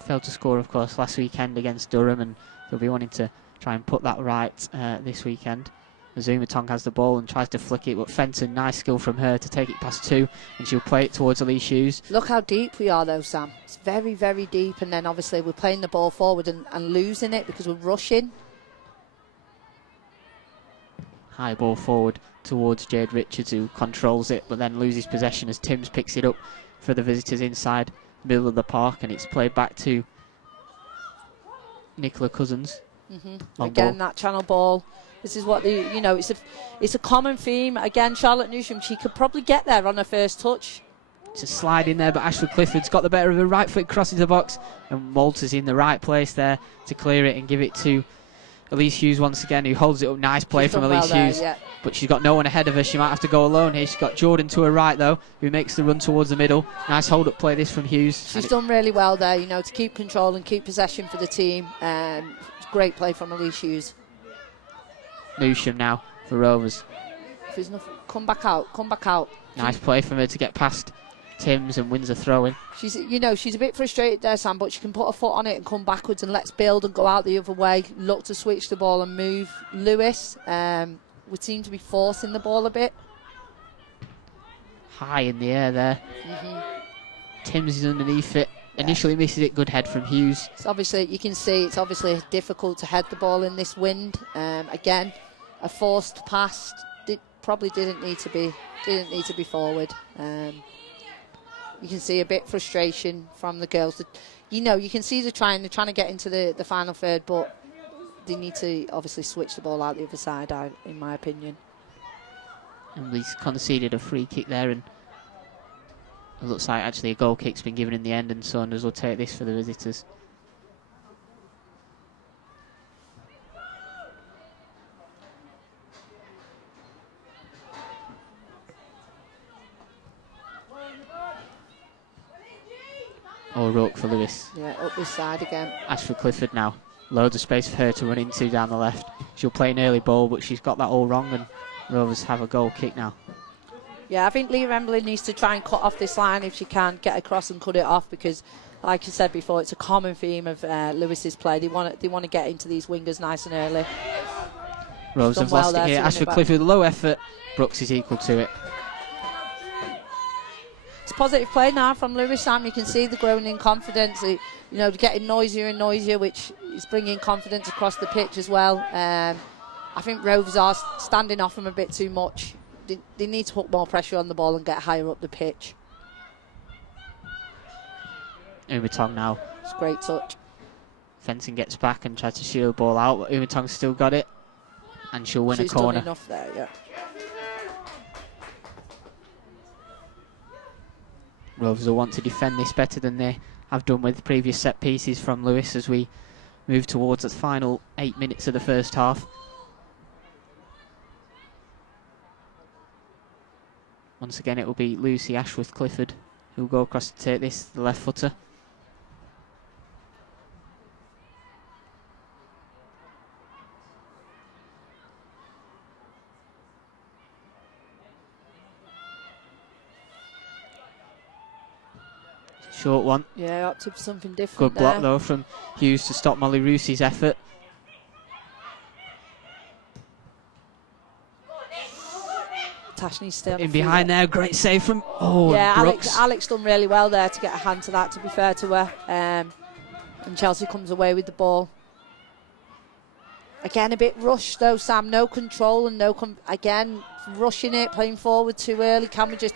Failed to score, of course, last weekend against Durham, and they'll be wanting to try and put that right this weekend. Azumatong has the ball and tries to flick it, but Fenton, nice skill from her to take it past 2, and she'll play it towards Elise Hughes. Look how deep we are though, Sam. It's very, very deep, and then obviously we're playing the ball forward and losing it because we're rushing. High ball forward towards Jade Richards, who controls it but then loses possession as Timms picks it up for the visitors inside the middle of the park, and it's played back to Nicola Cousins. Again, that channel ball. This is what it's a common theme. Again, Charlotte Newsham, she could probably get there on her first touch. It's a slide in there, but Ashford Clifford's got the better of her right foot, crosses the box, and Walters in the right place there to clear it and give it to Elise Hughes once again, who holds it up. Nice play from Elise Hughes, but she's got no one ahead of her. She might have to go alone here. She's got Jordan to her right, though, who makes the run towards the middle. Nice hold-up play this from Hughes. She's done really well there, to keep control and keep possession for the team. Great play from Elise Hughes. Newsham now for Rovers. If there's nothing, come back out. Nice play from her to get past Timms and wins a throw-in. She's a bit frustrated there, Sam, but she can put her foot on it and come backwards and let's build and go out the other way. Look to switch the ball and move. Lewes would seem to be forcing the ball a bit. High in the air there. Timms is underneath it. Initially misses it, good head from Hughes. It's obviously, you can see it's obviously difficult to head the ball in this wind. Again, a forced pass probably didn't need to be forward. You can see a bit frustration from the girls. You can see they're trying to get into the final third, but they need to obviously switch the ball out the other side, in my opinion. And he's conceded a free kick there, and it looks like actually a goal kick's been given in the end, and Saunders will take this for the visitors. O'Rourke for Lewis. Yeah, up this side again. Ashford Clifford now. Loads of space for her to run into down the left. She'll play an early ball, but she's got that all wrong, and Rovers have a goal kick now. Yeah, I think Leah Embley needs to try and cut off this line if she can, get across and cut it off, because, like you said before, it's a common theme of Lewis's play. They want to get into these wingers nice and early. Rovers have lost it here. Ashford Clifford, low effort. Brooks is equal to it. It's positive play now from Lewis, Sam. You can see the growing in confidence. They're getting noisier and noisier, which is bringing confidence across the pitch as well. I think Rovers are standing off them a bit too much. They need to put more pressure on the ball and get higher up the pitch. Umatong now. It's a great touch. Fenton gets back and tries to shield the ball out, but Umatong's still got it, and she'll win a corner. She's done enough there, yeah. Rovers will want to defend this better than they have done with previous set pieces from Lewis as we move towards the final 8 minutes of the first half. Once again, it will be Lucy Ashworth Clifford who will go across to take this, the left footer. Short one. Yeah, opted for something different. Good block though from Hughes to stop Molly Roosey's effort. Tashni's still in behind there, great save from Alex done really well there to get a hand to that, to be fair to her. And Chelsea comes away with the ball. Again, a bit rushed though, Sam. No control and again, rushing it, playing forward too early. Can we just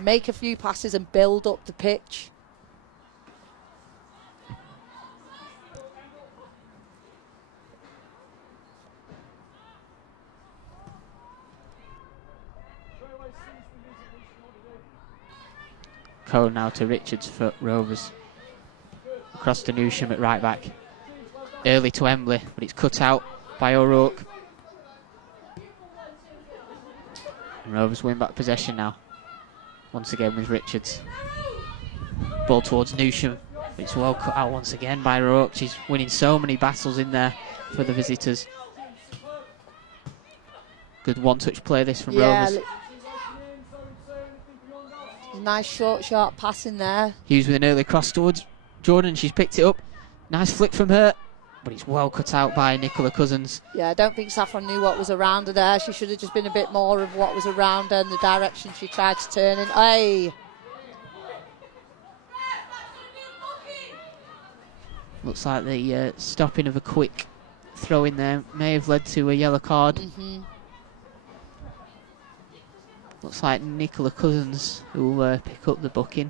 make a few passes and build up the pitch? Cole now to Richards for Rovers. Across to Newsham at right back. Early to Embley, but it's cut out by O'Rourke. And Rovers win back possession now. Once again with Richards. Ball towards Newsham. But it's well cut out once again by O'Rourke. She's winning so many battles in there for the visitors. Good one-touch play this from Rovers. Nice short pass in there. Hughes with an early cross towards Jordan. She's picked it up. Nice flick from her. but it's well cut out by Nicola Cousins. Yeah, I don't think Saffron knew what was around her there. She should have just been a bit more of what was around her and the direction she tried to turn in. Hey! Looks like the stopping of a quick throw in there may have led to a yellow card. Looks like Nicola Cousins who will pick up the booking.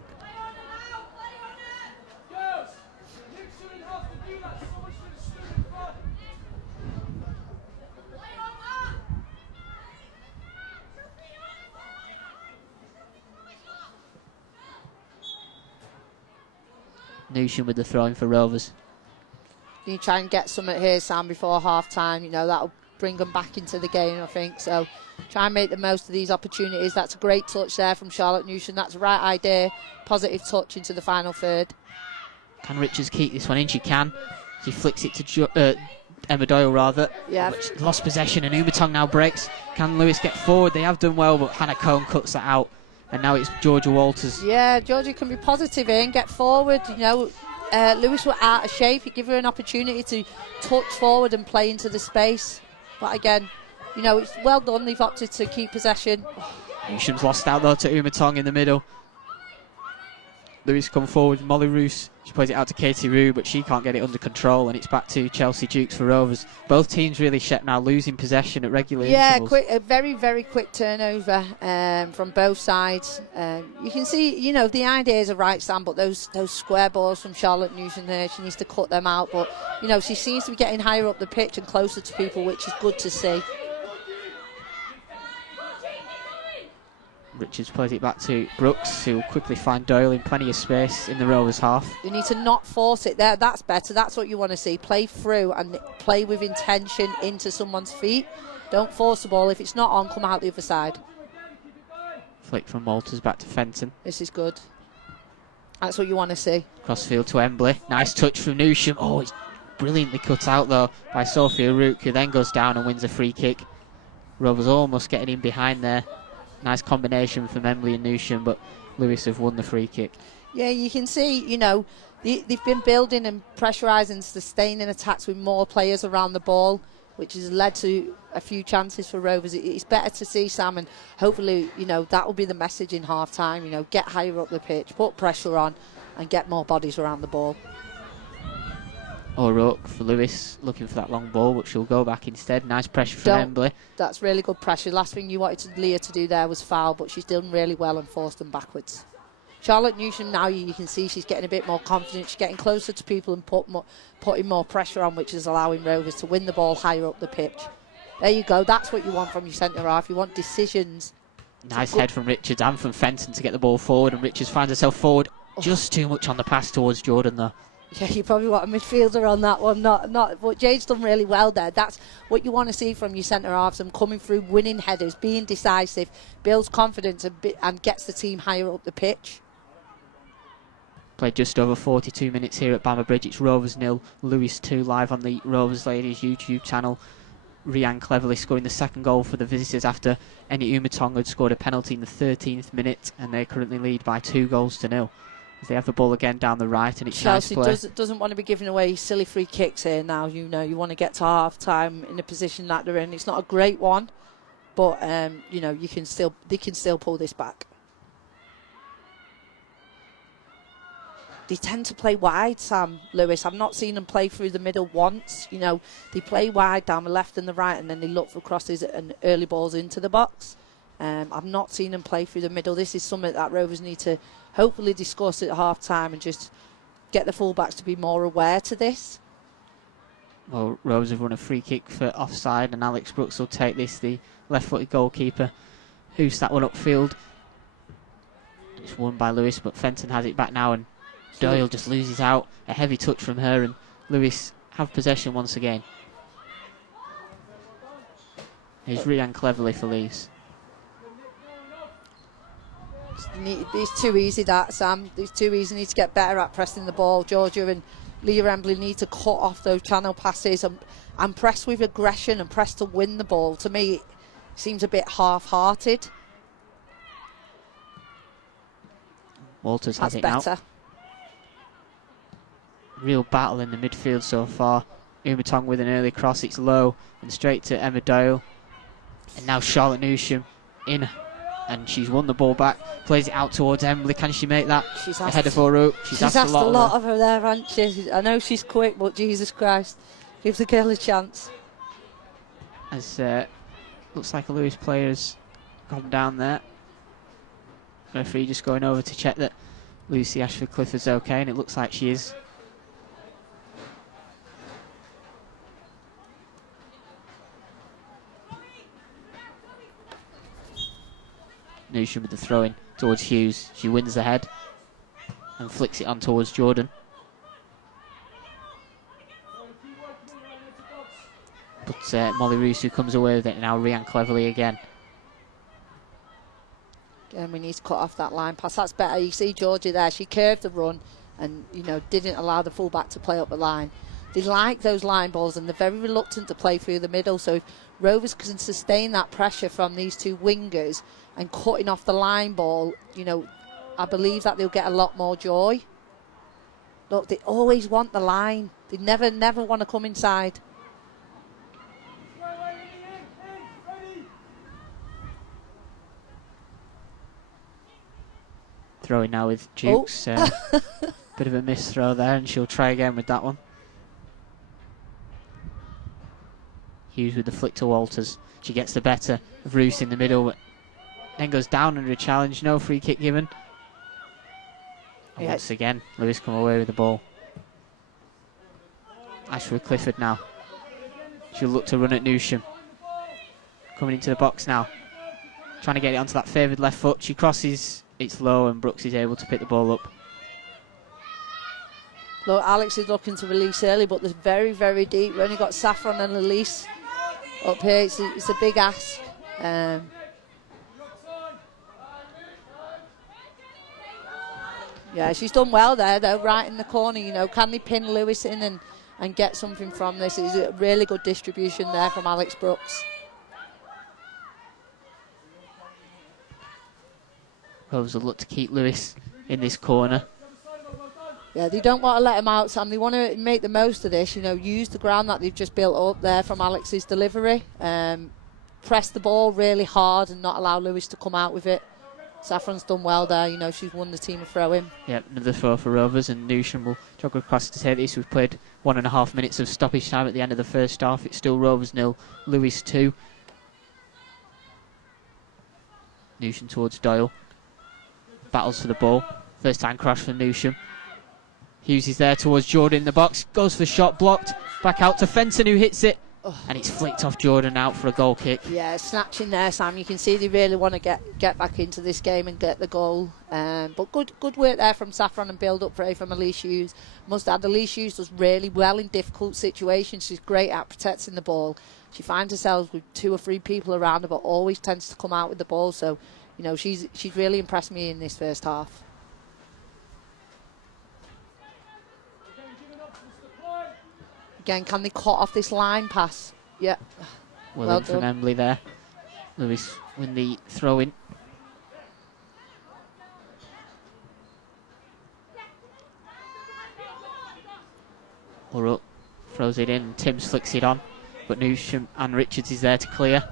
Newsham with the throwing for Rovers. You try and get something here, Sam, before half-time. You know, that'll bring them back into the game, I think. So try and make the most of these opportunities. That's a great touch there from Charlotte Newsham. That's the right idea. Positive touch into the final third. Can Richards keep this one in? She can. She flicks it to Emma Doyle, rather. Yeah. Which lost possession, and Umatong now breaks. Can Lewes get forward? They have done well, but Hannah Cohn cuts that out. And now it's Georgia Walters. Yeah, Georgia can be positive here and get forward. You know, Lewes were out of shape. It gave her an opportunity to touch forward and play into the space. But again, you know, it's well done. They've opted to keep possession. Newsham's lost out though to Umatong in the middle. Lewes come forward. Molly Roos, she plays it out to Katie Rue, but she can't get it under control, and it's back to Chelsea Dukes for Rovers. Both teams really shut now, losing possession at regular intervals. Quick, a very, very quick turnover from both sides. You can see, you know, the ideas are right, Sam, but those square balls from Charlotte Newsham there, she needs to cut them out. But, you know, she seems to be getting higher up the pitch and closer to people, which is good to see. Richards plays it back to Brooks, who will quickly find Doyle in plenty of space in the Rovers half. You need to not force it there. That's better. That's what you want to see. Play through and play with intention into someone's feet. Don't force the ball. If it's not on, come out the other side. Flick from Walters back to Fenton. This is good. That's what you want to see. Crossfield to Embley. Nice touch from Newsham. Oh, it's brilliantly cut out though by Sophia Rook, who then goes down and wins a free kick. Rovers almost getting in behind there. Nice combination from Embley and Newsham, but Lewes have won the free kick. Yeah, you can see, you know, they've been building and pressurising, sustaining attacks with more players around the ball, which has led to a few chances for Rovers. It's better to see, Sam, and hopefully, you know, that will be the message in half-time. You know, get higher up the pitch, put pressure on, and get more bodies around the ball. O'Rourke for Lewes, looking for that long ball, but she'll go back instead. Nice pressure from Embley. That's really good pressure. Last thing you wanted Leah to do there was foul, but she's done really well and forced them backwards. Charlotte Newsham, now you can see she's getting a bit more confident. She's getting closer to people and putting more pressure on, which is allowing Rovers to win the ball higher up the pitch. There you go. That's what you want from your centre-half. You want decisions. Nice head from Richards and from Fenton to get the ball forward, and Richards finds herself forward. Just too much on the pass towards Jordan, though. Yeah, you probably want a midfielder on that one. Not. But Jade's done really well there. That's what you want to see from your centre-halves, them coming through, winning headers, being decisive, builds confidence and gets the team higher up the pitch. Played just over 42 minutes here at Bamber Bridge. It's Rovers 0, Lewes 2, live on the Rovers Ladies YouTube channel. Rianne Cleverly scoring the second goal for the visitors after Eni Umatong had scored a penalty in the 13th minute, and they currently lead by 2-0. As they have the ball again down the right, and it's Chelsea nice play. doesn't want to be giving away silly free kicks here now. You know, you want to get to half time in the position that they're in. It's not a great one, but you know, they can still pull this back. They tend to play wide, Sam, Lewes. I've not seen them play through the middle once. You know, they play wide down the left and the right, and then they look for crosses and early balls into the box. I've not seen them play through the middle. This is something that Rovers need to hopefully discuss at half-time and just get the fullbacks to be more aware to this. Well, Rovers have won a free kick for offside, and Alex Brooks will take this, the left-footed goalkeeper. Who's that one upfield? It's won by Lewes, but Fenton has it back now, and Doyle just loses out. A heavy touch from her, and Lewes have possession once again. Here's Rianne Cleverly for Lewes. It's too easy, that, Sam. It's too easy. Need to get better at pressing the ball. Georgia and Leah Embley need to cut off those channel passes and press with aggression and press to win the ball. To me, it seems a bit half-hearted. Walters has it better. now. Real battle in the midfield so far. Umatong with an early cross. It's low and straight to Emma Doyle. And now Charlotte Newsham in, and she's won the ball back. Plays it out towards Emily. Can she make that ahead of her up? She's asked a lot of her there, hasn't she? I know she's quick, but Jesus Christ, gives the girl a chance. As looks like a Lewes player's gone down there. Referee just going over to check that Lucy Ashford-Clifford's okay, and it looks like she is. Newsham with the throw in towards Hughes. She wins the head and flicks it on towards Jordan. But Molly Rusu comes away with it, and now Rhiannon Cleverly again. Again, we need to cut off that line pass. That's better. You see Georgia there. She curved the run and, you know, didn't allow the fullback to play up the line. They like those line balls, and they're very reluctant to play through the middle. So if Rovers can sustain that pressure from these two wingers and cutting off the line ball, you know, I believe that they'll get a lot more joy. Look, they always want the line. They never want to come inside. Throwing now with Dukes. Bit of a miss throw there, and she'll try again with that one. Hughes with the flick to Walters. She gets the better of Roos in the middle, but then goes down under a challenge. No free kick given. And once again, Lewes come away with the ball. Ashford Clifford now. She'll look to run at Newsham. Coming into the box now. Trying to get it onto that favoured left foot. She crosses. It's low, and Brooks is able to pick the ball up. Look, Alex is looking to release early, but there's very, very deep. We've only got Saffron and Elise up here. It's a big ask. Yeah, she's done well there, though, right in the corner. You know, can they pin Lewis in and get something from this? It's a really good distribution there from Alex Brooks. Rovers will look to keep Lewis in this corner. Yeah, they don't want to let him out, Sam. They want to make the most of this, you know, use the ground that they've just built up there from Alex's delivery. Press the ball really hard and not allow Lewis to come out with it. Saffron's done well there, you know, she's won the team of throw-in. Yep, another throw for Rovers, and Newsham will jog across to take this. We've played 1.5 minutes of stoppage time at the end of the first half. It's still Rovers 0, Lewes 2. Newsham towards Doyle. Battles for the ball. First time crash from Newsham. Hughes is there towards Jordan in the box. Goes for the shot, blocked. Back out to Fenton, who hits it. And it's flicked off Jordan out for a goal kick. Yeah, snatching there, Sam. You can see they really want to get back into this game and get the goal. But good work there from Saffron and build up play from Elise Hughes. Must add, Elise Hughes does really well in difficult situations. She's great at protecting the ball. She finds herself with 2 or 3 people around her, but always tends to come out with the ball. So, you know, she's really impressed me in this first half. Again, can they cut off this line pass? Yeah. Well done from Emily there. Lewis win the throw in. Or up, throws it in. Timms flicks it on, but Newsham and Richards is there to clear.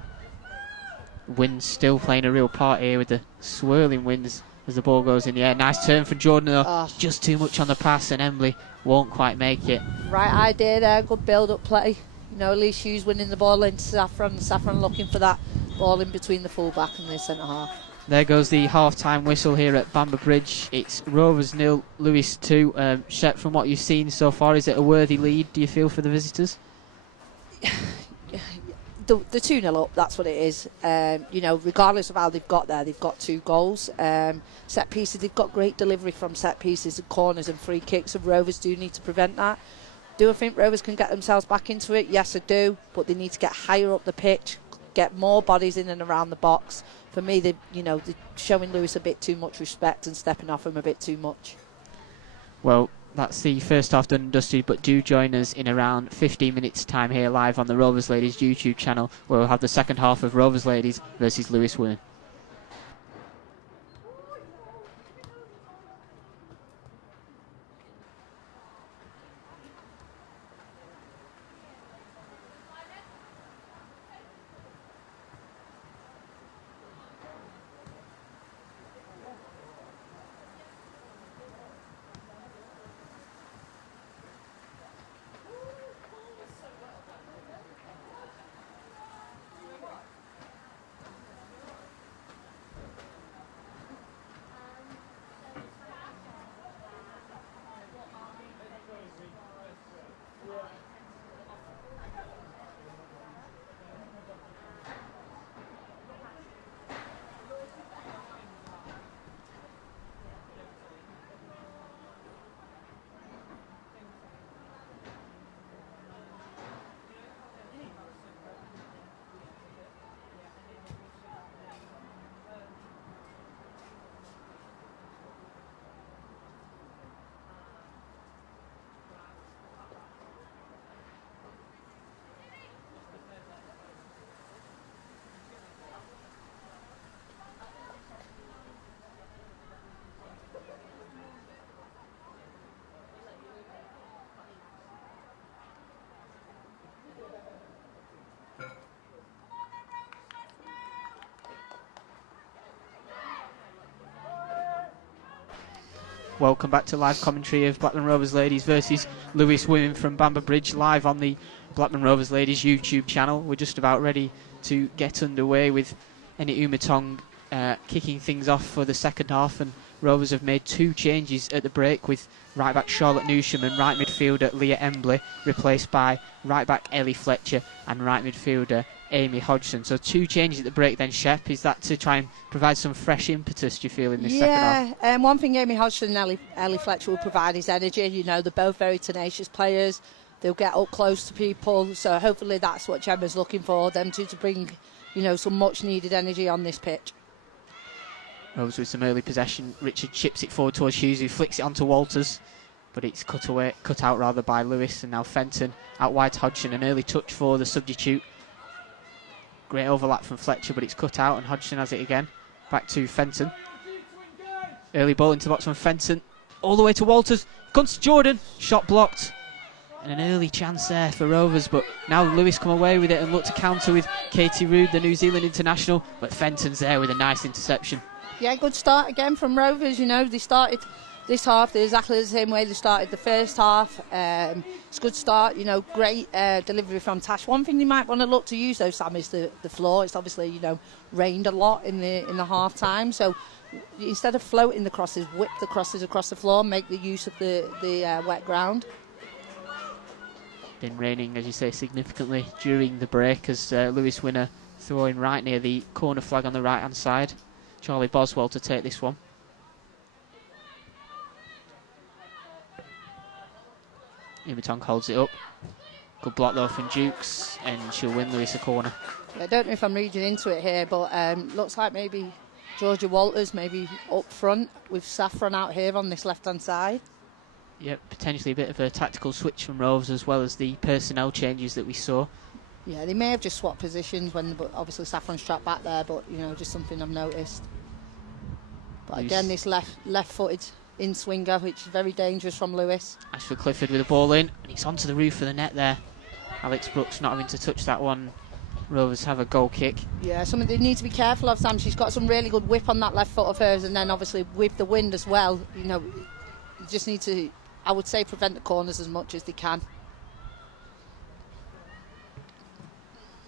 Wind's still playing a real part here with the swirling winds as the ball goes in the air. Nice turn for Jordan though. Just too much on the pass, and Emily won't quite make it. Right idea there, good build-up play. You know, Elise Hughes winning the ball into Saffron. Saffron looking for that ball in between the full-back and the centre-half. There goes the half-time whistle here at Bamber Bridge. It's Rovers 0, Lewes 2. Shep, from what you've seen so far, is it a worthy lead, do you feel, for the visitors? The 2-0 up, that's what it is. You know, regardless of how they've got there, they've got 2 goals. Set pieces, they've got great delivery from set pieces and corners and free kicks, and Rovers do need to prevent that. Do I think Rovers can get themselves back into it? Yes, I do, but they need to get higher up the pitch, get more bodies in and around the box. For me, they're showing Lewis a bit too much respect and stepping off him a bit too much. Well, that's the first half done and dusted, but do join us in around 15 minutes time here live on the Rovers Ladies YouTube channel, where we'll have the second half of Rovers Ladies versus Lewes Women. Welcome back to live commentary of Blackburn Rovers Ladies versus Lewes Women from Bamber Bridge, live on the Blackburn Rovers Ladies YouTube channel. We're just about ready to get underway with Eni Umatong kicking things off for the second half, and Rovers have made 2 changes at the break, with right back Charlotte Newsham and right midfielder Leah Embley replaced by right back Ellie Fletcher and right midfielder Amy Hodgson. So 2 changes at the break then, Shep. Is that to try and provide some fresh impetus, do you feel, in this second half? Yeah, one thing Amy Hodgson and Ellie Fletcher will provide is energy. You know, they're both very tenacious players. They'll get up close to people, so hopefully that's what Gemma's looking for, them two to bring, you know, some much needed energy on this pitch. Rovers with some early possession. Richard chips it forward towards Hughes, who flicks it onto Walters, but it's cut out by Lewis, and now Fenton out wide to Hodgson. An early touch for the substitute. Great overlap from Fletcher, but it's cut out, and Hodgson has it again. Back to Fenton. Early ball into the box from Fenton. All the way to Walters. Comes to Jordan. Shot blocked. And an early chance there for Rovers, but now Lewis come away with it and look to counter with Katie Rood, the New Zealand international, but Fenton's there with a nice interception. Yeah, good start again from Rovers. You know, they started this half exactly the same way they started the first half. It's a good start, you know, great delivery from Tash. One thing you might want to look to use though, Sam, is the floor. It's obviously, you know, rained a lot in the half time, so instead of floating the crosses, whip the crosses across the floor, make the use of the wet ground. Been raining, as you say, significantly during the break, as Lewis Winner throwing right near the corner flag on the right hand side. Charlie Boswell to take this one. Umatong holds it up. Good block though from Dukes, and she'll win Lewis a corner. I don't know if I'm reading into it here, but looks like maybe Georgia Walters maybe up front with Saffron out here on this left hand side. Yep, potentially a bit of a tactical switch from Rovers, as well as the personnel changes that we saw. Yeah, they may have just swapped positions when obviously Saffron's trapped back there, but you know, just something I've noticed. But again, this left-footed in-swinger, which is very dangerous from Lewis. Ashford Clifford with the ball in, and it's onto the roof of the net there. Alex Brooks not having to touch that one. Rovers have a goal kick. Yeah, something they need to be careful of, Sam. She's got some really good whip on that left foot of hers, and then obviously with the wind as well, you know, you just need to, I would say, prevent the corners as much as they can.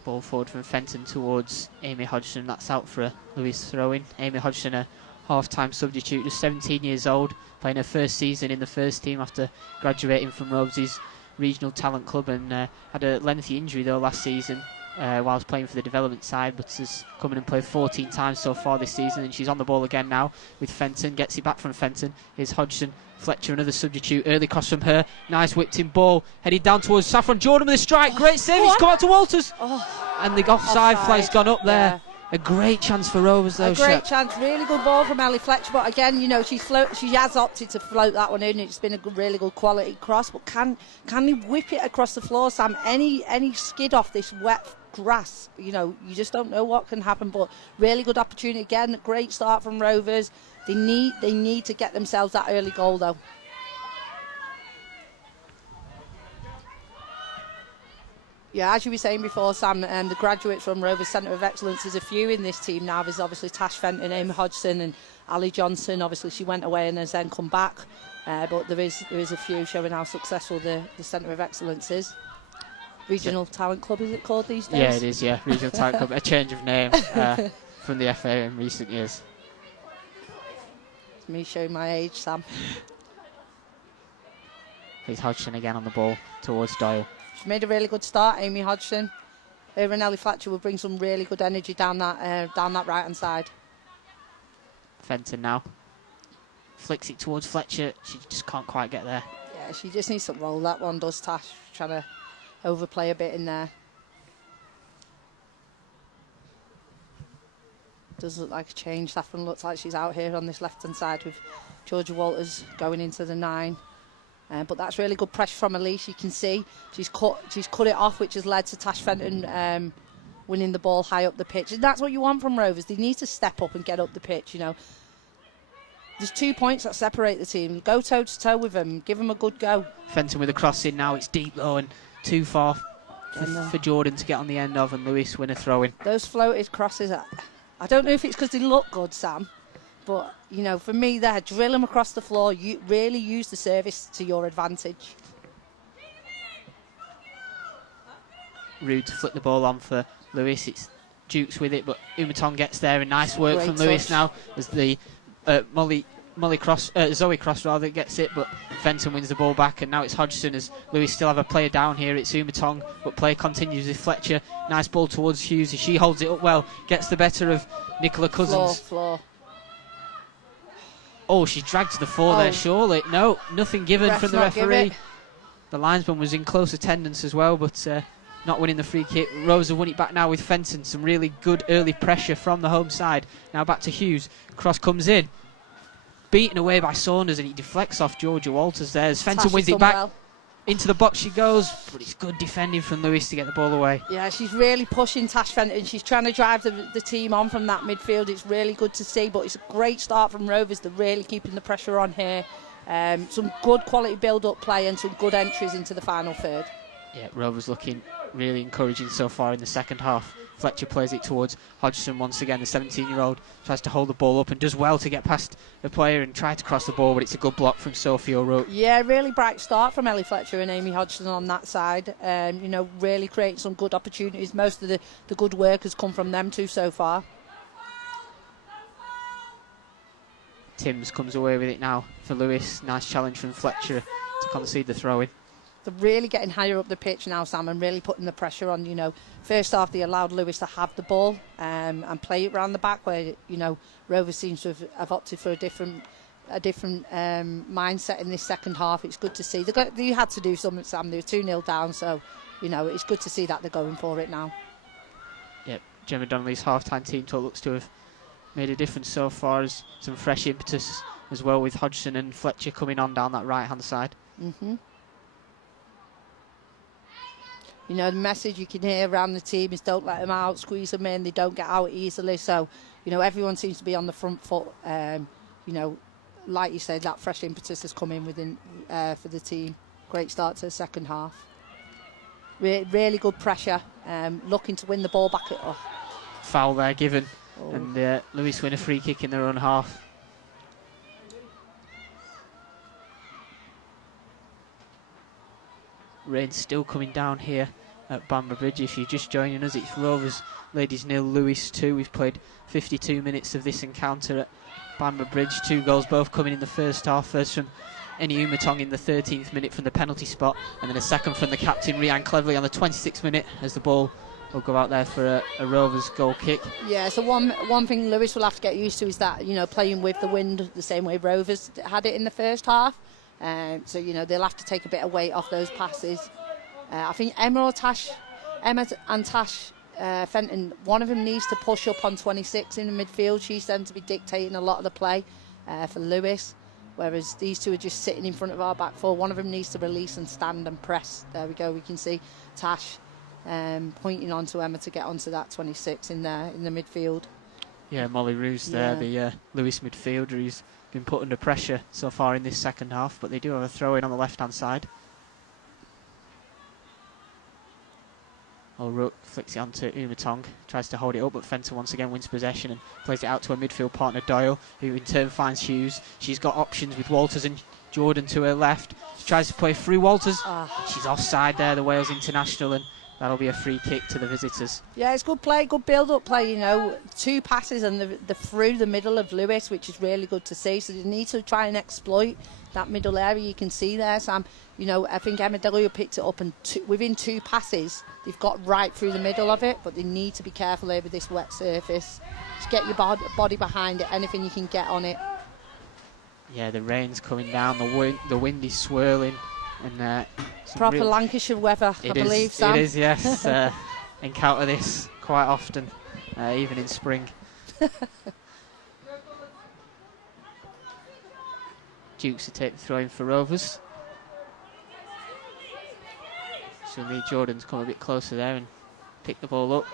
Ball forward from Fenton towards Amy Hodgson. That's out for a Lewis throw-in. Amy Hodgson, a half-time substitute, just 17 years old, playing her first season in the first team after graduating from Rovers' regional talent club, and had a lengthy injury though last season whilst playing for the development side, but has come in and played 14 times so far this season, and she's on the ball again now with Fenton. Gets it back from Fenton. Here's Hodgson. Fletcher, another substitute. Early cross from her. Nice whipped in ball. Headed down towards Saffron. Jordan with a strike. Great save. It's come out to Walters. And the offside flag's gone up there. A great chance for Rovers though. A great chance. Really good ball from Ellie Fletcher. But again, you know, she has opted to float that one in. It's been a really good quality cross. But can they whip it across the floor, Sam? Any skid off this wet grass, you know, you just don't know what can happen. But really good opportunity again. Great start from Rovers. They need to get themselves that early goal though. Yeah, as you were saying before, Sam, the graduates from Rovers Centre of Excellence, there's a few in this team now. There's obviously Tash Fenton, Amy Hodgson and Ali Johnson. Obviously she went away and has then come back, but there is a few showing how successful the Centre of Excellence is. Regional Talent Club, is it called these days? Yeah, it is, yeah. Regional Talent Club. A change of name from the FA in recent years. It's me showing my age, Sam. Here's Hodgson again on the ball towards Doyle. She made a really good start, Amy Hodgson. Her and Ellie Fletcher will bring some really good energy down that right-hand side. Fenton now. Flicks it towards Fletcher. She just can't quite get there. Yeah, she just needs to roll that one, does Tash. Trying to overplay a bit in there. Does look like a change. Saffron looks like she's out here on this left-hand side with Georgia Walters going into the 9. But that's really good pressure from Elise. You can see she's cut it off, which has led to Tash Fenton winning the ball high up the pitch. And that's what you want from Rovers. They need to step up and get up the pitch, you know. There's 2 points that separate the team. Go toe-to-toe with them. Give them a good go. Fenton with a cross in now. It's deep low and too far for Jordan to get on the end of, and Lewis win a throw-in. Those floated crosses, I don't know if it's because they look good, Sam, But, you know, for me there, drill them across the floor. You really use the service to your advantage. Rude to flick the ball on for Lewis. It's Dukes with it, but Umatong gets there, and nice work Great from touch. Lewis now as the Zoe Cross rather gets it, but Fenton wins the ball back, and now it's Hodgson as Lewis still have a player down here. It's Umatong, but play continues with Fletcher. Nice ball towards Hughes as she holds it up well, gets the better of Nicola Cousins. Floor. Oh, she's dragged to the floor there, surely. No, nothing given Ref's from the not give referee. it. The linesman was in close attendance as well, but not winning the free kick. Rovers have won it back now with Fenton. Some really good early pressure from the home side. Now back to Hughes. Cross comes in. Beaten away by Saunders, and he deflects off Georgia Walters there as Fenton wins it back. Well. Into the box she goes, but it's good defending from Lewis to get the ball away. Yeah, she's really pushing Tash Fenton. She's trying to drive the team on from that midfield. It's really good to see, but it's a great start from Rovers. They're really keeping the pressure on here. Some good quality build-up play and some good entries into the final third. Yeah, Rovers looking really encouraging so far in the second half. Fletcher plays it towards Hodgson once again. The 17-year-old tries to hold the ball up and does well to get past the player and try to cross the ball, but it's a good block from Sophie O'Rourke. Yeah, really bright start from Ellie Fletcher and Amy Hodgson on that side. You know, really creating some good opportunities. Most of the good work has come from them two so far. Timms comes away with it now for Lewis. Nice challenge from Fletcher to concede the throw-in. They're really getting higher up the pitch now, Sam, and really putting the pressure on. You know, first half they allowed Lewis to have the ball and play it round the back, where, you know, Rovers seems to have opted for a different mindset in this second half. It's good to see. They had to do something, Sam. They were 2-0 down, so, you know, it's good to see that they're going for it now. Yep, Gemma Donnelly's half-time team talk looks to have made a difference so far, as some fresh impetus as well with Hodgson and Fletcher coming on down that right-hand side. Mm-hmm. You know, the message you can hear around the team is don't let them out, squeeze them in, they don't get out easily. So, you know, everyone seems to be on the front foot. You know, like you said, that fresh impetus has come in within for the team. Great start to the second half. Really good pressure, looking to win the ball back. Foul there given, and Lewis win a free kick in their own half. Rain still coming down here at Bamber Bridge. If you're just joining us, it's Rovers Ladies 0, Lewes 2. We've played 52 minutes of this encounter at Bamber Bridge. 2 goals both coming in the first half. First from Eni Umatong in the 13th minute from the penalty spot, and then a second from the captain Rhiannon Cleverley on the 26th minute as the ball will go out there for a Rovers goal kick. Yeah, so one thing Lewis will have to get used to is that, you know, playing with the wind the same way Rovers had it in the first half. So, you know, they'll have to take a bit of weight off those passes. I think Emma and Tash Fenton, one of them needs to push up on 26 in the midfield. She's then to be dictating a lot of the play for Lewis, whereas these two are just sitting in front of our back four. One of them needs to release and stand and press. There we go. We can see Tash pointing on to Emma to get onto that 26 in the midfield. Yeah, Molly Roos there, the Lewis midfielder who's been put under pressure so far in this second half, but they do have a throw-in on the left-hand side. O'Rourke flicks it onto Umatong, tries to hold it up, but Fenton once again wins possession and plays it out to a midfield partner, Doyle, who in turn finds Hughes. She's got options with Walters and Jordan to her left. She tries to play through Walters. She's offside there, the Wales international, and that'll be a free kick to the visitors. Yeah, it's good play, good build-up play, you know. 2 passes and the through the middle of Lewis, which is really good to see. So they need to try and exploit that middle area. You can see there, Sam. You know, I think Emma Delua picked it up, and within 2 passes, they've got right through the middle of it, but they need to be careful over this wet surface. Just get your body behind it, anything you can get on it. Yeah, the rain's coming down, the wind is swirling, and proper Lancashire weather, I believe, Sam. It is, yes. Encounter this quite often, even in spring. Dukes to take the throw in for Rovers. So need Jordan to come a bit closer there and pick the ball up.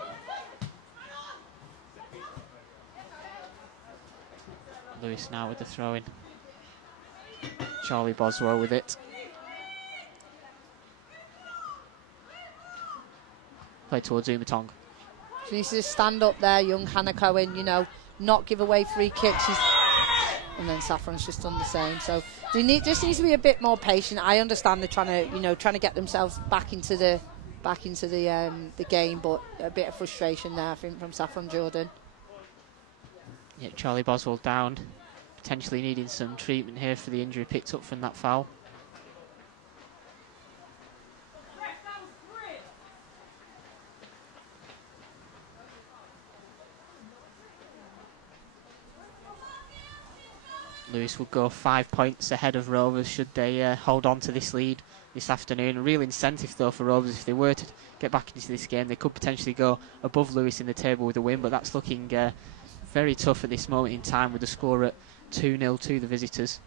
Lewis now with the throw in. Charlie Boswell with it. Play towards Umatong. She needs to stand up there, young Hannah Cohen, you know, not give away free kicks. and then Saffron's just done the same. So they just needs to be a bit more patient. I understand they're trying to get themselves back into the game, but a bit of frustration there, I think, from Saffron Jordan. Yeah, Charlie Boswell down, potentially needing some treatment here for the injury picked up from that foul. Lewes would go 5 points ahead of Rovers should they hold on to this lead this afternoon. A real incentive though for Rovers, if they were to get back into this game, they could potentially go above Lewes in the table with a win, but that's looking very tough at this moment in time with the score at 2-0 to the visitors.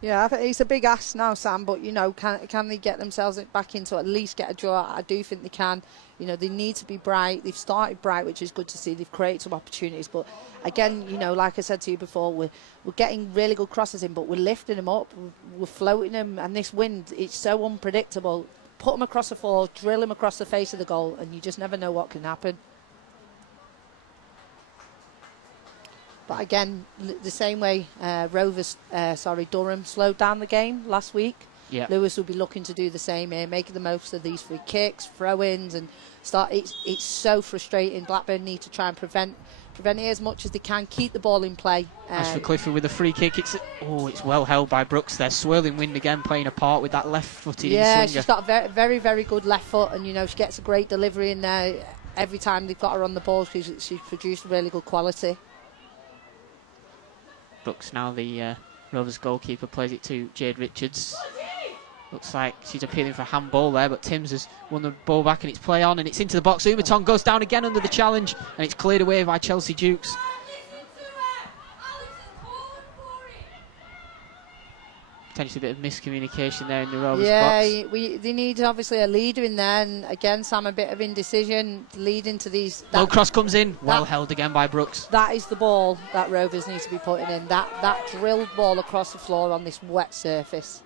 Yeah, I think it's a big ask now, Sam, but, can they get themselves back into at least get a draw? I do think they can. They need to be bright. They've started bright, which is good to see. They've created some opportunities, but again, like I said to you before, we're getting really good crosses in, but we're lifting them up, we're floating them, and this wind, it's so unpredictable. Put them across the floor, drill them across the face of the goal, and you just never know what can happen. But again, the same way Durham slowed down the game last week. Yep. Lewes will be looking to do the same here, making the most of these free kicks, throw-ins, and start. It's so frustrating. Blackburn need to try and prevent it as much as they can. Keep the ball in play. As for Clifford with a free kick, it's well held by Brooks there. Swirling wind again, playing a part with that left-footed in-swinger. Yeah, she's got a very, very, very good left foot, and she gets a great delivery in there every time they've got her on the ball. She's produced really good quality. Brooks now, the Rovers goalkeeper, plays it to Jade Richards. Looks like she's appealing for a handball there, but Timms has won the ball back and it's play on and it's into the box. Umaton goes down again under the challenge and it's cleared away by Chelsea Dukes. Potentially a bit of miscommunication there in the Rovers box. Yeah, they need obviously a leader in there, and again, Sam, a bit of indecision leading to these. Low cross comes in, well held again by Brooks. That is the ball that Rovers need to be putting in. That drilled ball across the floor on this wet surface.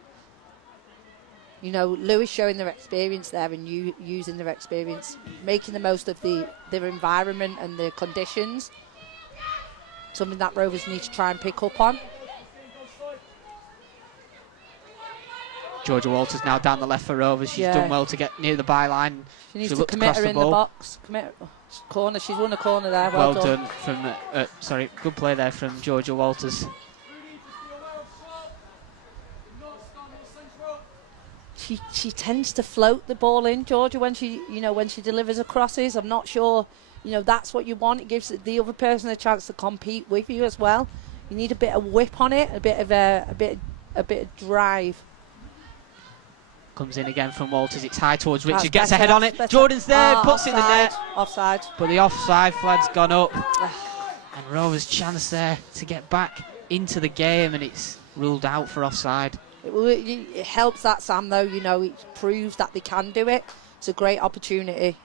Lewes showing their experience there and using their experience, making the most of their environment and their conditions. Something that Rovers need to try and pick up on. Georgia Walters now down the left for Rovers. She's done well to get near the byline. She needs to commit her in the box. Corner. She's won a corner there. Well done from. Good play there from Georgia Walters. She tends to float the ball in, Georgia, when she delivers her crosses. I'm not sure. That's what you want. It gives the other person a chance to compete with you as well. You need a bit of whip on it, a bit of drive. Comes in again from Walters. It's high towards Richard. Gets a head on it. Jordan's there. Puts it in the net. Offside. But the offside flag's gone up. And Rovers' chance there to get back into the game, and it's ruled out for offside. It helps that, Sam, though. It proves that they can do it. It's a great opportunity.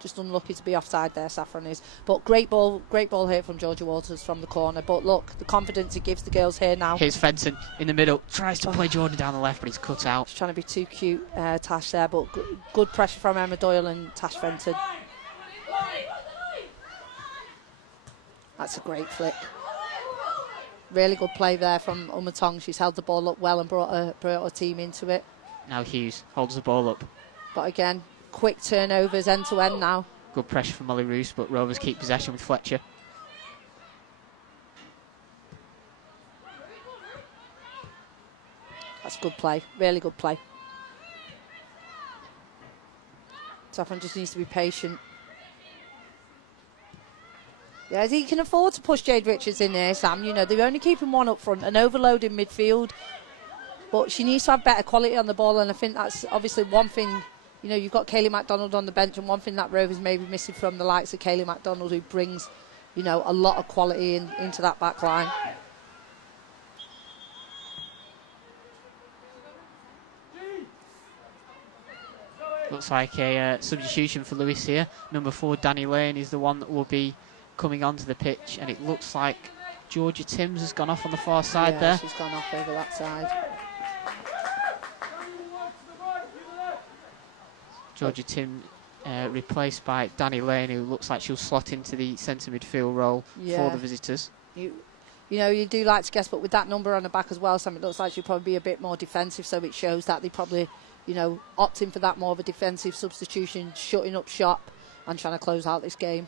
Just unlucky to be offside there, Saffron is. But great ball here from Georgia Walters from the corner. But look, the confidence it gives the girls here now. Here's Fenton in the middle. Tries to play Jordan down the left, but he's cut out. He's trying to be too cute, Tash there. But good pressure from Emma Doyle and Tash Fenton. That's a great flick. Really good play there from Umatong. She's held the ball up well and brought her team into it. Now Hughes holds the ball up. But again, quick turnovers end to end now. Good pressure from Molly Roos, but Rovers keep possession with Fletcher. That's good play, really good play. Saffron just needs to be patient. Yeah, he can afford to push Jade Richards in there, Sam. They're only keeping one up front and overloading midfield. But she needs to have better quality on the ball, and I think that's obviously one thing. You've got Kaylee MacDonald on the bench, and one thing that Rovers may be missing from the likes of Kaylee MacDonald, who brings, a lot of quality into that back line. Looks like a substitution for Lewes here. Number 4, Danny Lane, is the one that will be coming onto the pitch, and it looks like Georgia Timms has gone off on the far side there. She's gone off over that side. Georgia Timms replaced by Danny Lane, who looks like she'll slot into the centre midfield role for the visitors. You know, you do like to guess, but with that number on the back as well, Sam, it looks like she'll probably be a bit more defensive, so it shows that they probably, you know, opting for that more of a defensive substitution, shutting up shop and trying to close out this game.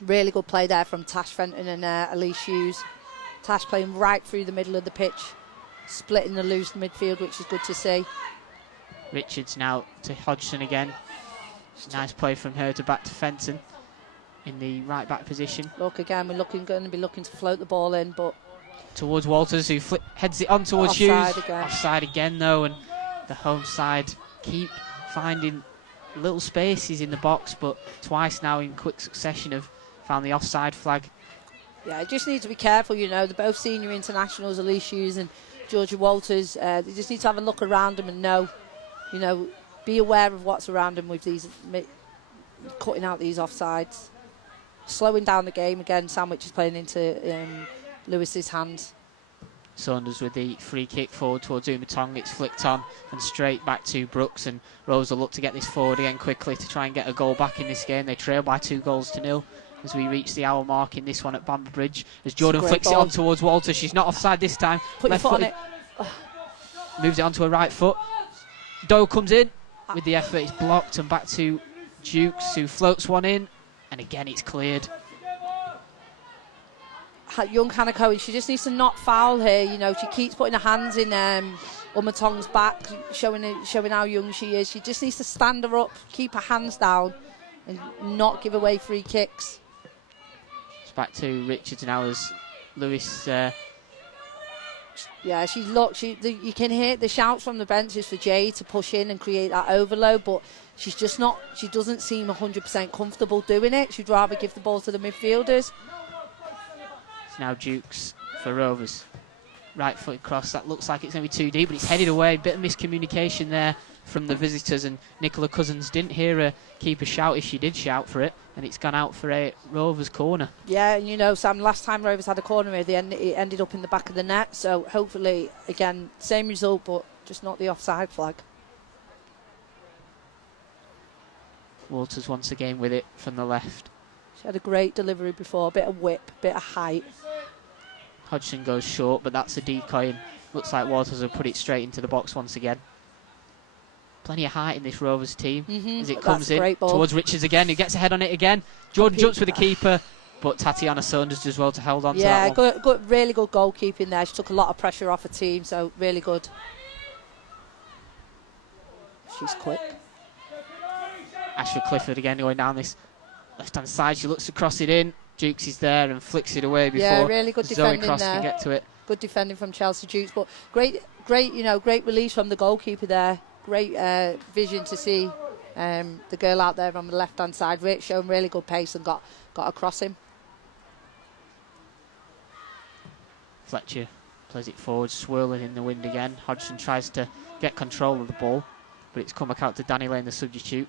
Really good play there from Tash Fenton and Elise Hughes. Tash playing right through the middle of the pitch, splitting the loose midfield, which is good to see. Richards now to Hodgson again. Nice play from her to back to Fenton in the right back position. Look, again, we're going to be looking to float the ball in, but towards Walters, who heads it on towards offside Hughes. again. Offside again, though, and the home side keep finding little spaces in the box, but twice now in quick succession have found the offside flag. Yeah, just need to be careful, you know. They're both senior internationals, Elise Hughes and Georgia Walters. They just need to have a look around them and know, you know, be aware of what's around them with these, cutting out these offsides. Slowing down the game again. Sandwich is playing into Lewis's hands. Saunders with the free kick forward towards Umatong. It's flicked on and straight back to Brooks, and Rose will look to get this forward again quickly to try and get a goal back in this game. They trail by 2-0 as we reach the hour mark in this one at Bamber Bridge. As Jordan flicks it on towards Walter. She's not offside this time. Put your foot on it. Moves it onto her right foot. Doyle comes in with the effort. It's blocked and back to Jukes, who floats one in. And again, it's cleared. Young Hannah Cohen, she just needs to not foul here. You know, she keeps putting her hands in Umatong's back, showing how young she is. She just needs to stand her up, keep her hands down, and not give away free kicks. It's back to Richards now as Lewis. Yeah, you can hear the shouts from the benches for Jay to push in and create that overload, but she's just not. She doesn't seem 100% comfortable doing it. She'd rather give the ball to the midfielders. It's now Jukes for Rovers. Right foot cross. That looks like it's going to be too deep, but it's headed away. Bit of miscommunication there from the visitors, and Nicola Cousins didn't hear her keeper shout if she did shout for it, and it's gone out for a Rovers corner. Yeah, you know, Sam, last time Rovers had a corner here, it ended up in the back of the net, so hopefully, again, same result, but just not the offside flag. Walters once again with it from the left. She had a great delivery before, a bit of whip, bit of height. Hodgson goes short, but that's a decoy, and looks like Walters will put it straight into the box once again. Plenty of height in this Rovers team as it comes in towards Richards again, who gets a head on it again. Jordan jumps with the keeper, but Tatiana Saunders does well to hold on to that one. Yeah, really good goalkeeping there. She took a lot of pressure off her team, so really good. She's quick. Ashford Clifford again going down this left-hand side. She looks to cross it in. Jukes is there and flicks it away before really good Zoe defending Cross there. can get to it. Good defending from Chelsea Jukes, but great release from the goalkeeper there. Great vision to see the girl out there on the left-hand side, showing really good pace and got across him. Fletcher plays it forward, swirling in the wind again. Hodgson tries to get control of the ball, but it's come out to Danny Lane, the substitute,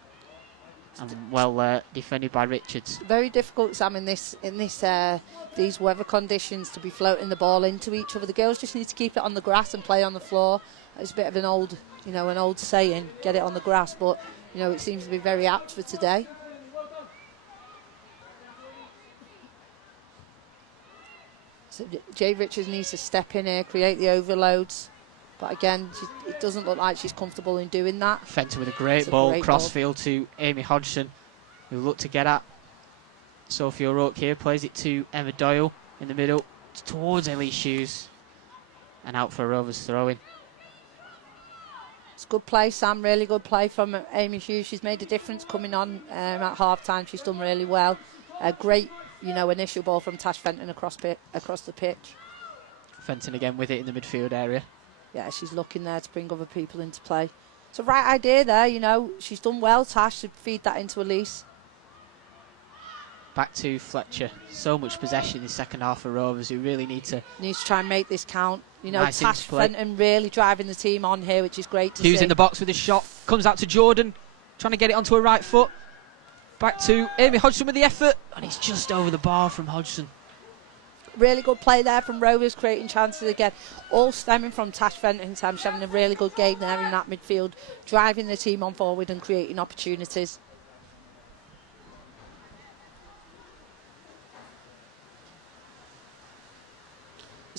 and well defended by Richards. Very difficult, Sam, in these weather conditions to be floating the ball into each other. The girls just need to keep it on the grass and play on the floor. It's a bit of an old saying, get it on the grass, but it seems to be very apt for today. So Jay Richards needs to step in here, create the overloads. But again, it doesn't look like she's comfortable in doing that. Fenton with a great ball, crossfield to Amy Hodgson, who looked to get at Sophie O'Rourke here. Plays it to Emma Doyle in the middle, towards Elise Hughes, and out for a Rovers throw-in. It's good play, Sam. Really good play from Amy Hughes. She's made a difference coming on at half-time. She's done really well. A great, initial ball from Tash Fenton across the pitch. Fenton again with it in the midfield area. Yeah, she's looking there to bring other people into play. It's a right idea there, She's done well, Tash, to feed that into Elise. Back to Fletcher. So much possession in the second half for Rovers, who really need to try and make this count. Nice Tash Fenton really driving the team on here, which is great to see. Hughes in the box with a shot. Comes out to Jordan, trying to get it onto her right foot. Back to Amy Hodgson with the effort, and it's just over the bar from Hodgson. Really good play there from Rovers, creating chances again. All stemming from Tash Fenton. She's having a really good game there in that midfield, driving the team on forward and creating opportunities.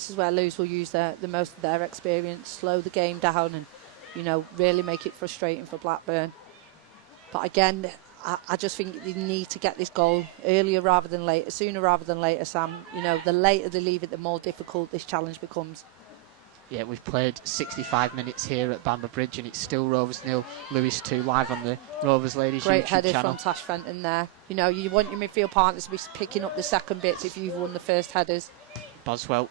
this is where Lewes will use the most of their experience, slow the game down and, you know, really make it frustrating for Blackburn. But again, I just think they need to get this goal earlier rather than later, sooner rather than later, Sam. You know, the later they leave it, the more difficult this challenge becomes. Yeah, we've played 65 minutes here at Bamber Bridge and it's still Rovers 0, Lewes 2, live on the Rovers Ladies Great YouTube header channel. from Tash Fenton there. You know, you want your midfield partners to be picking up the second bits if you've won the first headers. Boswell,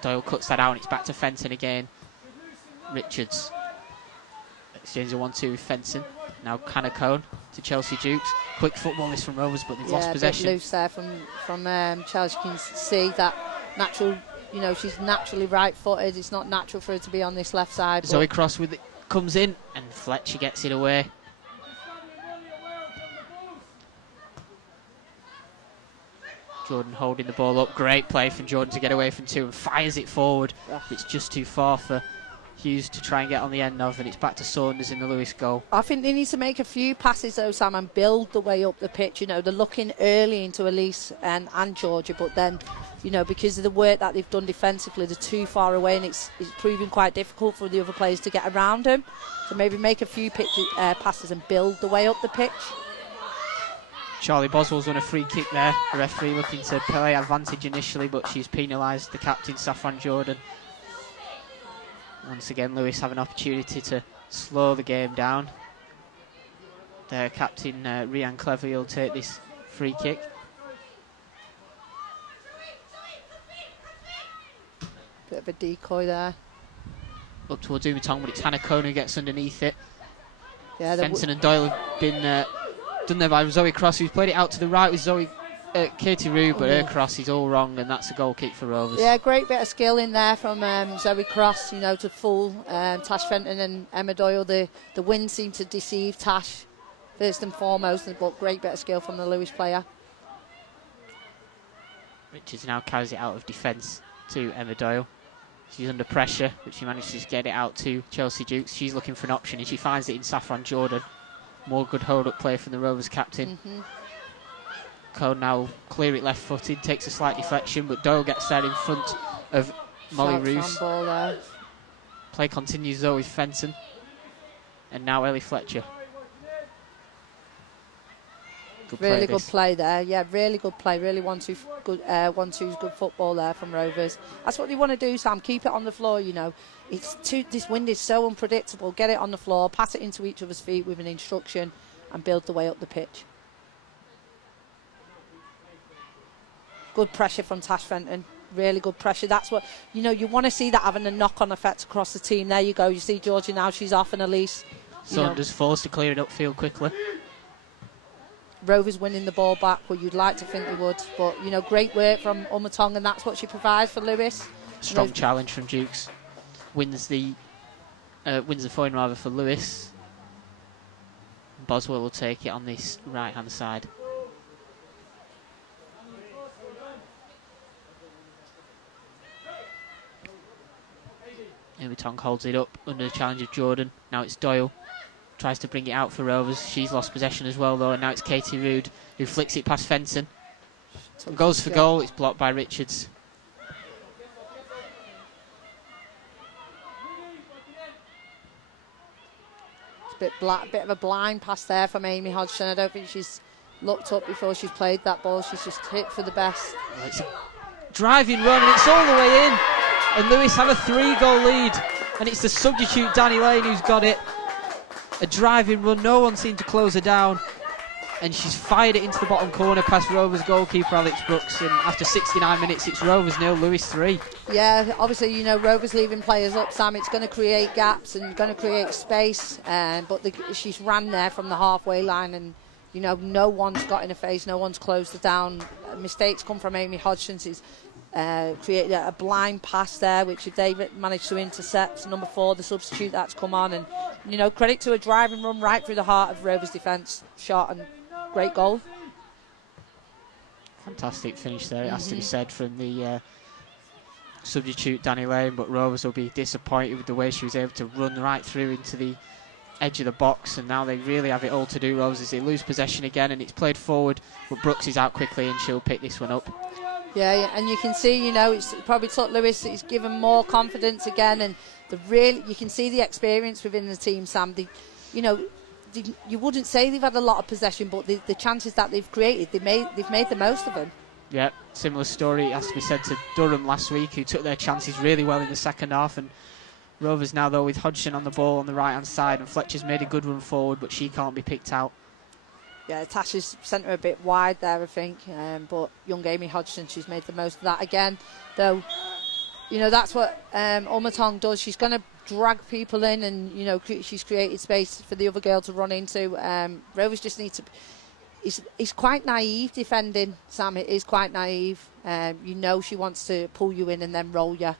Doyle cuts that out and it's back to Fenton again. Richards exchanges a 1-2 with Fenton. Now Canacone to Chelsea Dukes. Quick footballist from Rovers, but they've lost possession. A bit loose there from Chelsea. You can see that natural, you know, she's naturally right-footed. It's not natural for her to be on this left side. Zoe Cross with it, comes in and Fletcher gets it away. Jordan holding the ball up. Great play from Jordan to get away from 2 and fires it forward. It's just too far for Hughes to try and get on the end of, and it's back to Saunders in the Lewes goal. I think they need to make a few passes though, Sam, and build the way up the pitch. You know, they're looking early into Elise and Georgia, but then, you know, because of the work that they've done defensively, they're too far away and it's proving quite difficult for the other players to get around them. So maybe make a few passes and build the way up the pitch. Charlie Boswell's won a free kick there. The referee looking to play advantage initially, but she's penalised the captain, Saffron Jordan. Once again, Lewes have an opportunity to slow the game down. Their captain, Rian Cleverly, will take this free kick. Bit of a decoy there. Up towards Umatong, but it's Hannah Cohn who gets underneath it. Yeah, Fenton and Doyle have been done there by Zoe Cross, who's played it out to the right with Katie Rue, but her cross is all wrong, and that's a goal kick for Rovers. Yeah, great bit of skill in there from Zoe Cross, you know, to fool Tash Fenton and Emma Doyle. The wind seemed to deceive Tash first and foremost, but great bit of skill from the Lewes player. Richards now carries it out of defence to Emma Doyle. She's under pressure, but she manages to get it out to Chelsea Dukes. She's looking for an option, and she finds it in Saffron Jordan. More good hold-up play from the Rovers captain. Cone now clear it left-footed, takes a slight deflection, but Doyle gets there in front of Molly Roos. Play continues though with Fenton, and now Ellie Fletcher. Really good play there, yeah, really good play, really 1-2 good football there from Rovers. That's what you want to do, Sam, keep it on the floor, you know. This wind is so unpredictable, get it on the floor, pass it into each other's feet with an instruction and build the way up the pitch. Good pressure from Tash Fenton, really good pressure. That's what, you know, you want to see that having a knock-on effect across the team. There you go, you see Georgia now, she's off, and Elise. Saunders forced to clear it upfield quickly. Rovers winning the ball back, well, you'd like to think they would, but, you know, great work from Umatong, and that's what she provides for Lewes. Strong challenge from Dukes. Wins the phone rather for Lewes. Boswell will take it on this right-hand side. Umatong holds it up under the challenge of Jordan. Now it's Doyle. Tries to bring it out for Rovers. She's lost possession as well though, and now it's Katie Rood who flicks it past Fenton. Goes for goal, it's blocked by Richards. It's a bit of a blind pass there from Amy Hodgson. I don't think she's looked up before she's played that ball. She's just hit for the best. Well, it's a driving run and it's all the way in. And Lewes have a 3-goal lead. And it's the substitute Danny Lane who's got it. A driving run, no one seemed to close her down. And she's fired it into the bottom corner past Rovers goalkeeper Alex Brooks. And after 69 minutes, it's Rovers 0, Lewes 3. Yeah, obviously, you know, Rovers leaving players up, Sam. It's going to create gaps and going to create space. But she's ran there from the halfway line, and, you know, no one's got in her face, no one's closed her down. Mistakes come from Amy Hodgson. She's created a blind pass there, which David managed to intercept. Number 4, the substitute that's come on. And, you know, credit to a driving run right through the heart of Rovers' defence. Shot and great goal. Fantastic finish there, it has to be said, from the substitute Danny Lane, but Rovers will be disappointed with the way she was able to run right through into the edge of the box, and now they really have it all to do, Rovers, as they lose possession again, and it's played forward, but Brooks is out quickly and she'll pick this one up. Yeah, and you can see, it's probably took Lewes. It's given more confidence again, and you can see the experience within the team, Sam. You wouldn't say they've had a lot of possession, but the chances that they've created, they've made the most of them. Yeah, similar story has to be said to Durham last week, who took their chances really well in the second half. And Rovers now, though, with Hodgson on the ball on the right-hand side, and Fletcher's made a good run forward, but she can't be picked out. Yeah, Tasha's sent her a bit wide there, I think, but young Amy Hodgson, she's made the most of that again. Though, that's what Umatong does. She's going to drag people in, and she's created space for the other girl to run into. Rovers just need to. It's quite naive defending, Sam. It is quite naive. She wants to pull you in and then roll you.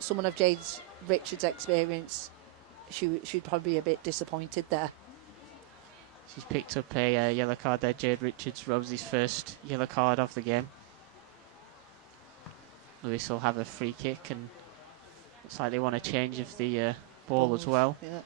Someone of Jade Richards' experience, she'd probably be a bit disappointed there. She's picked up a yellow card there, Jade Richards, Rose's first yellow card of the game. Lewes will have a free kick, and looks like they want a change of the ball as well. Yeah.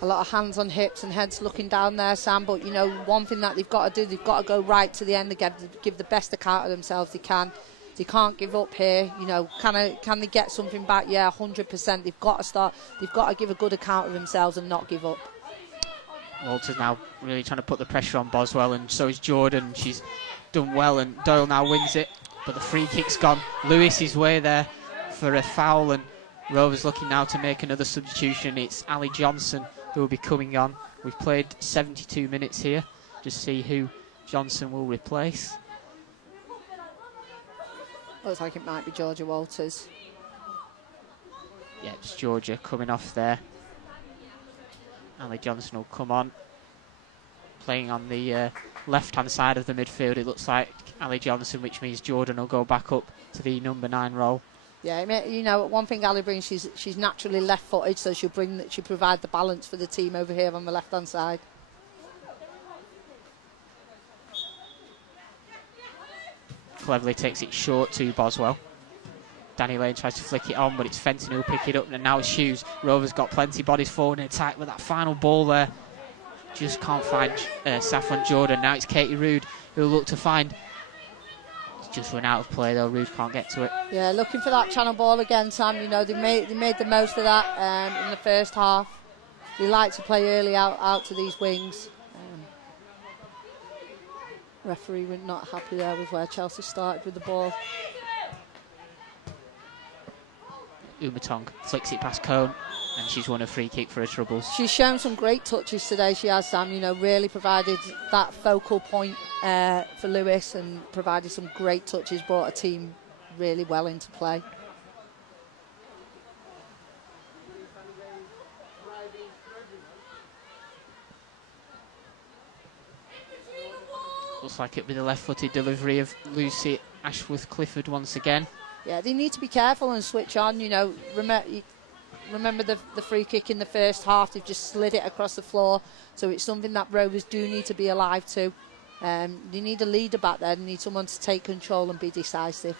A lot of hands on hips and heads looking down there, Sam, but one thing that they've got to do, they've got to go right to the end again, give the best account of themselves they can. They can't give up here. Can they get something back? Yeah, 100%. They've got to start. They've got to give a good account of themselves and not give up. Walters now really trying to put the pressure on Boswell, and so is Jordan. She's done well, and Doyle now wins it, but the free kick's gone Lewis is way there for a foul, and Rovers looking now to make another substitution. It's Ali Johnson who will be coming on. We've played 72 minutes here. Just see who Johnson will replace. Looks like it might be Georgia Walters. Yeah, it's Georgia coming off there. Ali Johnson will come on. Playing on the left-hand side of the midfield, it looks like Ali Johnson, which means Jordan will go back up to the number 9 role. Yeah, one thing Ali brings, she's naturally left-footed, so she'll provide the balance for the team over here on the left-hand side. Cleverly takes it short to Boswell. Danny Lane tries to flick it on, but it's Fenton who'll pick it up, and now it's Hughes. Rovers got plenty bodies forward in attack, but that final ball there just can't find Saffron Jordan. Now it's Katie Rood who'll look to find. It's just run out of play though. Rood can't get to it. Yeah, looking for that channel ball again, Sam. They made the most of that in the first half. They like to play early out to these wings. Referee was not happy there with where Chelsea started with the ball. Umatong flicks it past Cone, and she's won a free kick for her troubles. She's shown some great touches today, she has, Sam. Really provided that focal point for Lewes and provided some great touches, brought a team really well into play. Looks like it'll be the left-footed delivery of Lucy Ashworth-Clifford once again. Yeah, they need to be careful and switch on. Remember the free kick in the first half, they've just slid it across the floor, so it's something that Rovers do need to be alive to. They need a leader back there, they need someone to take control and be decisive.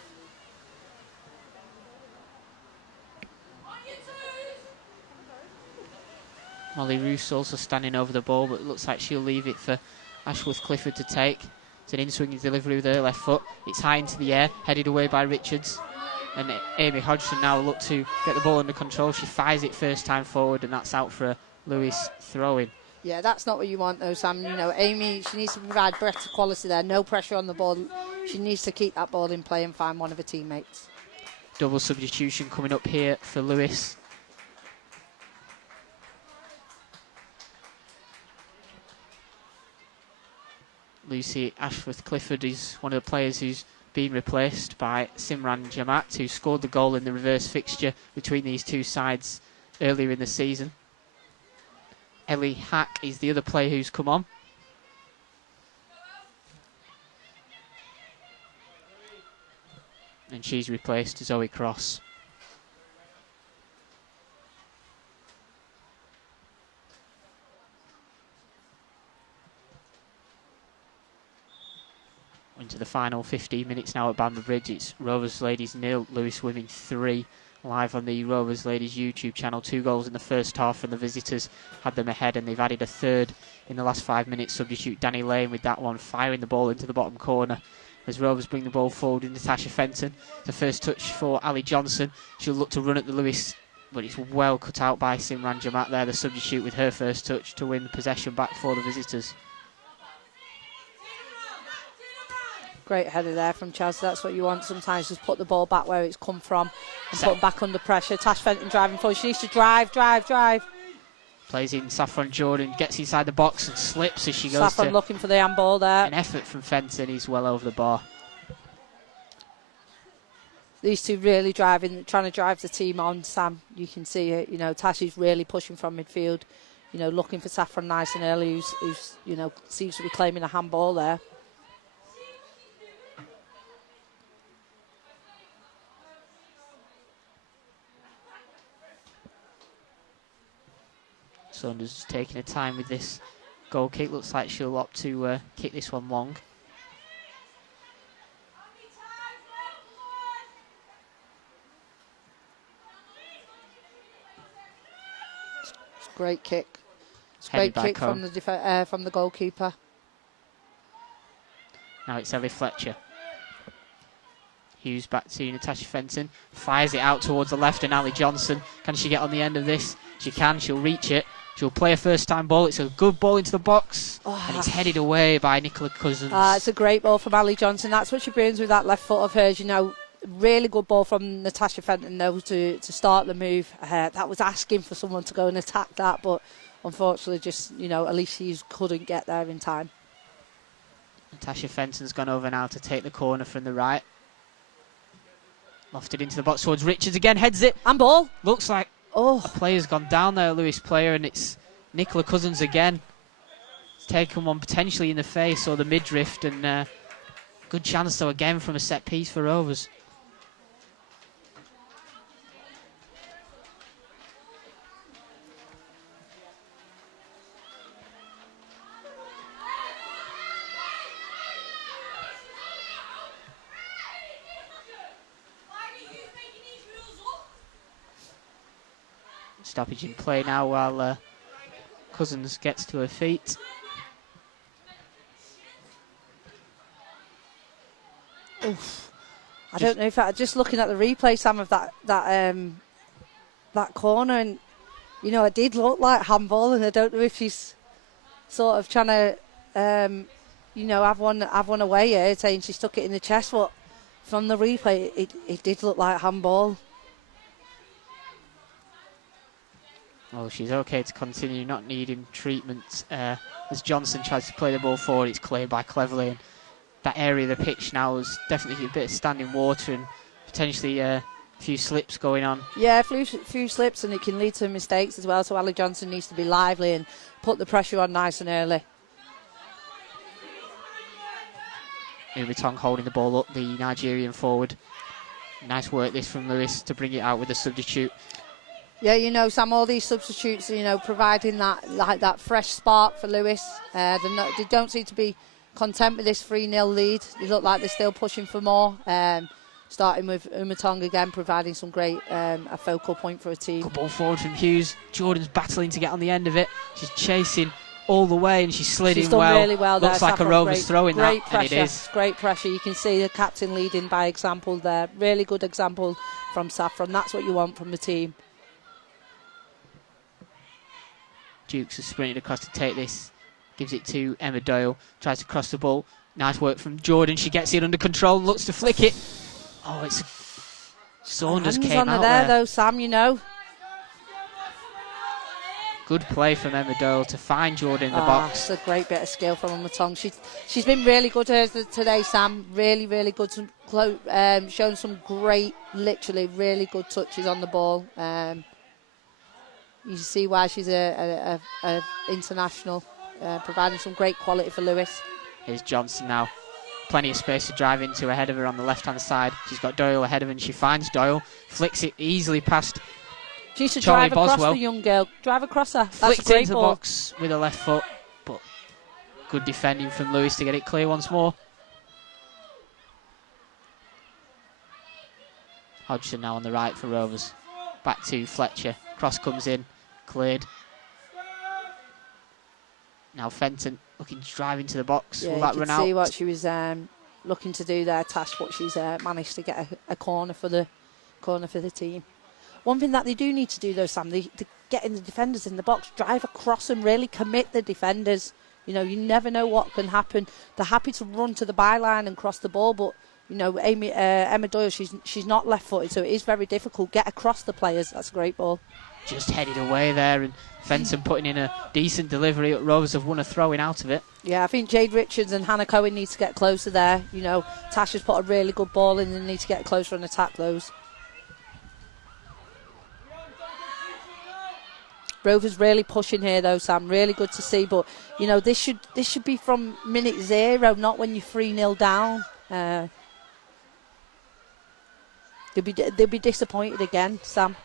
Molly Roos also standing over the ball, but it looks like she'll leave it for Ashworth-Clifford to take. It's an in-swinging delivery with her left foot. It's high into the air, headed away by Richards. And Amy Hodgson now will look to get the ball under control. She fires it first time forward, and that's out for a Lewes throw-in. Yeah, that's not what you want though, Sam. Amy, she needs to provide better quality there. No pressure on the ball. She needs to keep that ball in play and find one of her teammates. Double substitution coming up here for Lewes. Lucy Ashworth-Clifford is one of the players who's been replaced by Simran Jamaat, who scored the goal in the reverse fixture between these two sides earlier in the season. Ellie Hack is the other player who's come on. And she's replaced Zoe Cross. Into the final 15 minutes now at Bamber Bridge. It's Rovers Ladies 0, Lewes Women 3. live on the Rovers Ladies YouTube channel. 2 goals in the first half, and the visitors had them ahead, and they've added a third in the last 5 minutes. Substitute Danny Lane with that one, firing the ball into the bottom corner as Rovers bring the ball forward in Natasha Fenton. The first touch for Ali Johnson. She'll look to run at the Lewes, but it's well cut out by Simran Jamat there, the substitute, with her first touch to win possession back for the visitors. Great header there from Chaz. That's what you want sometimes, just put the ball back where it's come from and put it back under pressure. Tash Fenton driving forward. She needs to drive. Plays in Saffron Jordan, gets inside the box and slips as she goes. Saffron looking for the handball there. An effort from Fenton, he's well over the bar. These two really trying to drive the team on, Sam. You can see it. You know, Tash is really pushing from midfield. You know, looking for Saffron nice and early, who's you know, seems to be claiming a handball there. Saunders taking her time with this goal kick. Looks like she'll opt to kick this one long. It's a great kick. It's a great kick from the goalkeeper. Now it's Ellie Fletcher. Hughes back to Natasha Fenton. Fires it out towards the left, and Ali Johnson. Can she get on the end of this? She can. She'll reach it. She'll play a first-time ball. It's a good ball into the box, and it's headed away by Nicola Cousins. It's a great ball from Ali Johnson. That's what she brings with that left foot of hers. You know, really good ball from Natasha Fenton, though, to start the move. That was asking for someone to go and attack that, but unfortunately, just, you know, Alicia Hughes couldn't get there in time. Natasha Fenton's gone over now to take the corner from the right. Lofted into the box towards Richards again, heads it. And ball. Looks like a player's gone down there, a Lewes player, and it's Nicola Cousins again. It's taken one potentially in the face or the midriff, and good chance though again from a set piece for Rovers. Stoppage in play now while Cousins gets to her feet. Oof. I don't know if just looking at the replay, Sam, of that corner, and you know, it did look like handball, and I don't know if she's sort of trying to you know, have one away here, saying she stuck it in the chest, but from the replay it did look like handball. Well, she's okay to continue, not needing treatment. As Johnson tries to play the ball forward, it's cleared by Cleverly. And that area of the pitch now is definitely a bit of standing water and potentially a few slips going on. Yeah, a few slips, and it can lead to mistakes as well. So Ali Johnson needs to be lively and put the pressure on nice and early. Umitong holding the ball up, the Nigerian forward. Nice work this from Lewes to bring it out with the substitute. Yeah, you know, Sam, all these substitutes, you know, providing that fresh spark for Lewes. They don't seem to be content with this 3-0 lead. They look like they're still pushing for more. Starting with Umatong again, providing some great a focal point for a team. Good ball forward from Hughes. Jordan's battling to get on the end of it. She's chasing all the way, and she's slid in well. Really well there. Looks like a Rovers throw in that, pressure, and it is. Great pressure. You can see the captain leading by example there. Really good example from Saffron. That's what you want from the team. Dukes has sprinted across to take this. Gives it to Emma Doyle. Tries to cross the ball. Nice work from Jordan. She gets it under control. Looks to flick it. Oh, it's Saunders came on out there though, Sam. You know. Good play from Emma Doyle to find Jordan in the box. It's a great bit of skill from Emma Tong. She's been really good today, Sam. Really, really good. Showing some great, literally really good touches on the ball. You see why she's a international, providing some great quality for Lewes. Here's Johnson now. Plenty of space to drive into ahead of her on the left-hand side. She's got Doyle ahead of her, and she finds Doyle. Flicks it easily past She used to Charlie drive across Boswell. the young girl. Drive across her. That's Flicked a great into the ball. box with her left foot, but good defending from Lewes to get it clear once more. Hodgson now on the right for Rovers. Back to Fletcher. Cross comes in. Cleared. Now Fenton looking to drive into the box. Yeah, Will that you run can out? see what she was looking to do there, Tash, but she's managed to get a corner for the team. One thing that they do need to do though, Sam, they getting the defenders in the box, drive across and really commit the defenders. You know, you never know what can happen. They're happy to run to the byline and cross the ball, but you know, Emma Doyle, she's not left-footed, so it is very difficult. Get across the players. That's a great ball. Just headed away there, and Fenton putting in a decent delivery. Rovers have won a throw-in out of it. Yeah, I think Jade Richards and Hannah Cohen need to get closer there. You know, Tash has put a really good ball in, and they need to get closer and attack those. Rovers really pushing here though, Sam. Really good to see, but you know, this should be from minute 0, not when you're 3-0 down. They'll be disappointed again, Sam.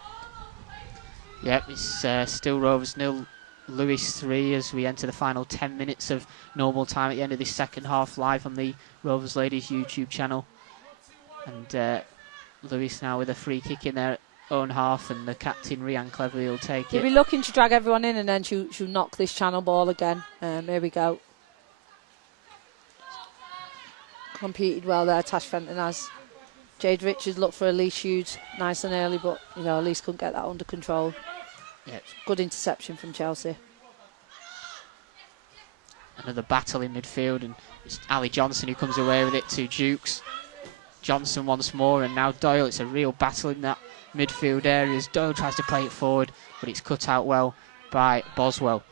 Yep, it's still Rovers 0, Lewes 3 as we enter the final 10 minutes of normal time at the end of this second half, live on the Rovers Ladies YouTube channel. And Lewes now with a free kick in their own half, and the captain Rhiann Cleverly will take it. He'll be looking to drag everyone in, and then she'll knock this channel ball again. Here we go. Competed well there, Tash Fenton has. Jade Richards looked for Elise Hughes nice and early, but you know, Elise couldn't get that under control. Yep. Good interception from Chelsea. Another battle in midfield, and it's Ali Johnson who comes away with it to Jukes. Johnson once more, and now Doyle. It's a real battle in that midfield area as Doyle tries to play it forward, but it's cut out well by Boswell.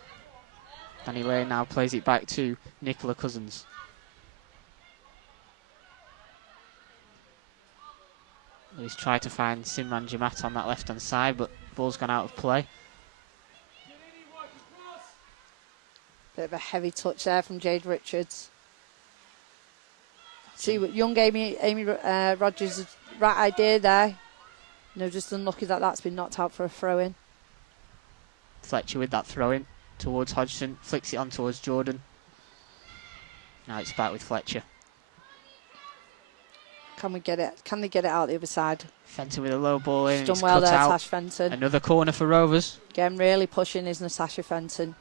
Danny Lane now plays it back to Nicola Cousins. He's tried to find Simran Jamat on that left-hand side, but ball's gone out of play. Bit of a heavy touch there from Jade Richards. See what young Amy Rogers' right idea there. You know, just unlucky that that's been knocked out for a throw-in. Fletcher with that throw-in towards Hodgson, flicks it on towards Jordan. Now it's back with Fletcher. Can we get it? Can they get it out the other side? Fenton with a low ball in. She's done well there, Tash Fenton. Another corner for Rovers. Again, really pushing is Natasha Fenton.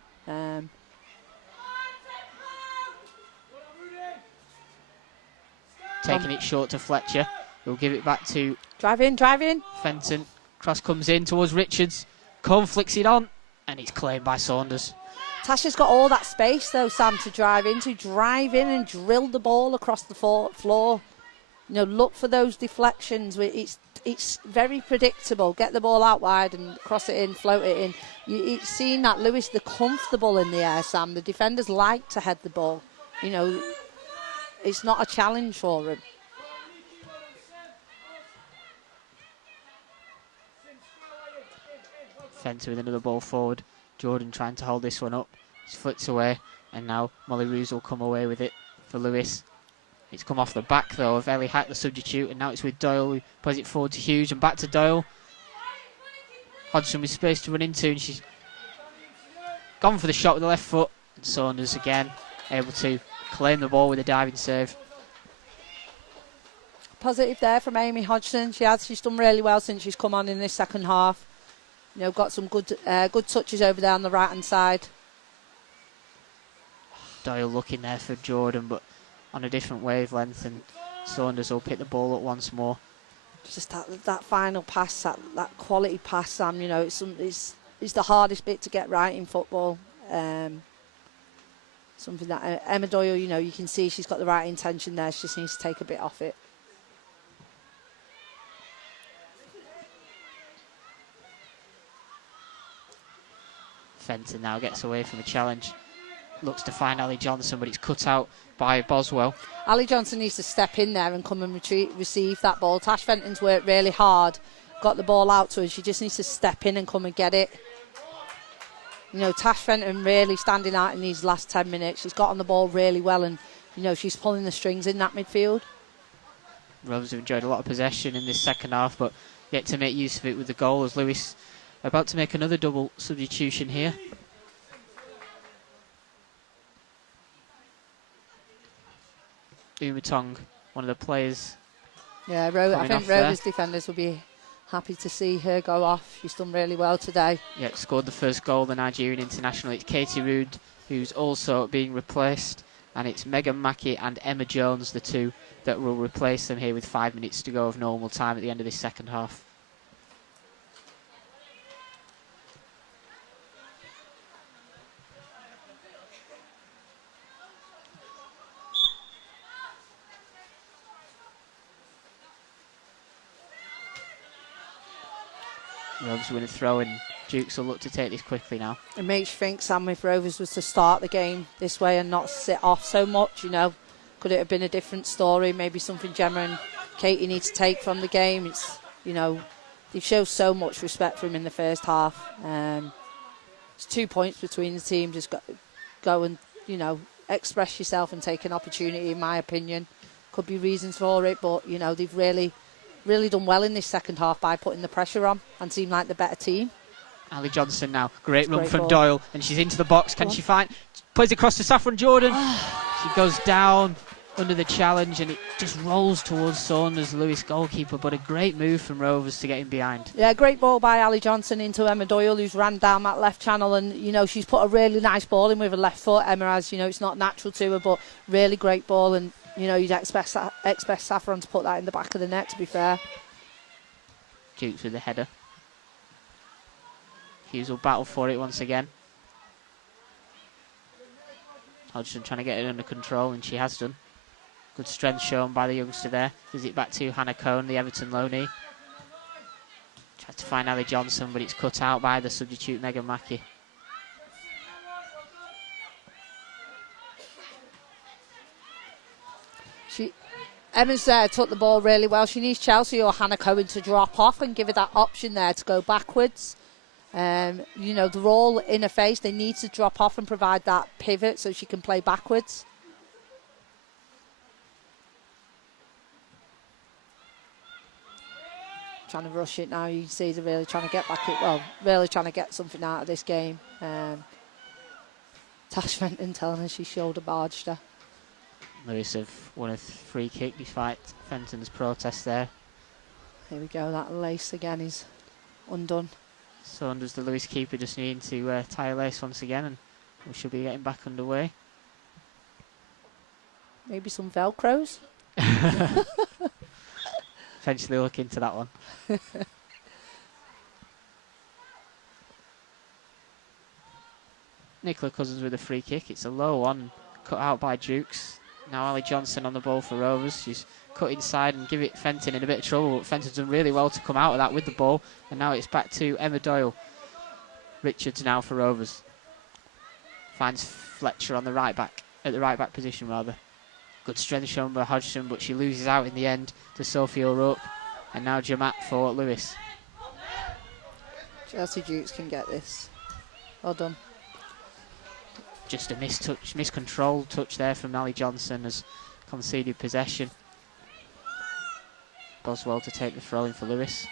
Taking it short to Fletcher. We'll give it back to... Drive in. Fenton. Cross comes in towards Richards. Cohn flicks it on, and it's claimed by Saunders. Tasha's got all that space, though, Sam, to drive into. Drive in and drill the ball across the floor. You know, look for those deflections. It's very predictable. Get the ball out wide and cross it in, float it in. You've seen that Lewes, they're comfortable in the air, Sam. The defenders like to head the ball. You know, it's not a challenge for them. Fenton with another ball forward. Jordan trying to hold this one up. He flicks away, and now Molly Roos will come away with it for Lewes. It's come off the back, though, of Ellie Hack, the substitute, and now it's with Doyle, who plays it forward to Hughes, and back to Doyle. Hodgson with space to run into, and she's gone for the shot with the left foot. And Saunders again able to claim the ball with a diving save. Positive there from Amy Hodgson. She's done really well since she's come on in this second half. You know, got some good touches over there on the right-hand side. Doyle looking there for Jordan, but on a different wavelength, and Saunders will pick the ball up once more. Just that final pass, that quality pass, Sam. You know, it's the hardest bit to get right in football. Something that Emma Doyle, you know, you can see she's got the right intention there. She just needs to take a bit off it. Fenton now gets away from the challenge. Looks to find Ali Johnson, but it's cut out by Boswell. Ali Johnson needs to step in there and come and receive that ball. Tash Fenton's worked really hard, got the ball out to her. She just needs to step in and come and get it. You know, Tash Fenton really standing out in these last 10 minutes. She's got on the ball really well, and, you know, she's pulling the strings in that midfield. Rovers have enjoyed a lot of possession in this second half, but yet to make use of it with the goal, as Lewes about to make another double substitution here. Umatong, one of the players Yeah, I think Rovers defenders will be happy to see her go off. She's done really well today. Yeah, scored the first goal, the Nigerian international. It's Katie Rood who's also being replaced, and it's Megan Mackey and Emma Jones, the two that will replace them here with 5 minutes to go of normal time at the end of this second half. Rovers with a throw, and Dukes will look to take this quickly now. It makes you think, Sam, if Rovers was to start the game this way and not sit off so much, could it have been a different story? Maybe something Gemma and Katie need to take from the game. It's, they've shown so much respect for him in the first half. It's 2 points between the teams. Just go and, express yourself and take an opportunity, in my opinion. Could be reasons for it, but, they've really done well in this second half by putting the pressure on and seem like the better team. Ali Johnson now. Great run from ball. Doyle, and she's into the box. Can she find? Plays across to Saffron Jordan. She goes down under the challenge, and it just rolls towards Saunders, Lewes goalkeeper, but a great move from Rovers to get in behind. Yeah, great ball by Ali Johnson into Emma Doyle, who's ran down that left channel, and, she's put a really nice ball in with her left foot. Emma has, it's not natural to her, but really great ball, and, you'd expect Saffron to put that in the back of the net, to be fair. Dukes with the header. Hughes will battle for it once again. Hodgson trying to get it under control, and she has done. Good strength shown by the youngster there. Gives it back to Hannah Cohn, the Everton loanee. Tries to find Ali Johnson, but it's cut out by the substitute Megan Mackey. Emma's took the ball really well. She needs Chelsea or Hannah Cohen to drop off and give her that option there to go backwards. They're all in her face. They need to drop off and provide that pivot so she can play backwards. Trying to rush it now. You can see they're really trying to get back it. Well, really trying to get something out of this game. Tash Fenton telling her she shoulder barged her. Lewes have won a free kick despite Fenton's protest there. Here we go. That lace again is undone. Saunders, the Lewes keeper, just needing to tie a lace once again, and we should be getting back underway. Maybe some Velcros? Potentially look into that one. Nicola Cousins with a free kick. It's a low one, cut out by Dukes. Now Ali Johnson on the ball for Rovers. She's cut inside and give it Fenton in a bit of trouble, but Fenton's done really well to come out of that with the ball, and now it's back to Emma Doyle. Richards now for Rovers. Finds Fletcher on the right back, at the right back position rather. Good strength shown by Hodgson, but she loses out in the end to Sophie O'Rourke, and now Jamat for Lewes. Chelsea Dukes can get this. Well done. Just a miscontrolled touch there from Ali Johnson, has conceded possession. Boswell to take the throw in for Lewes.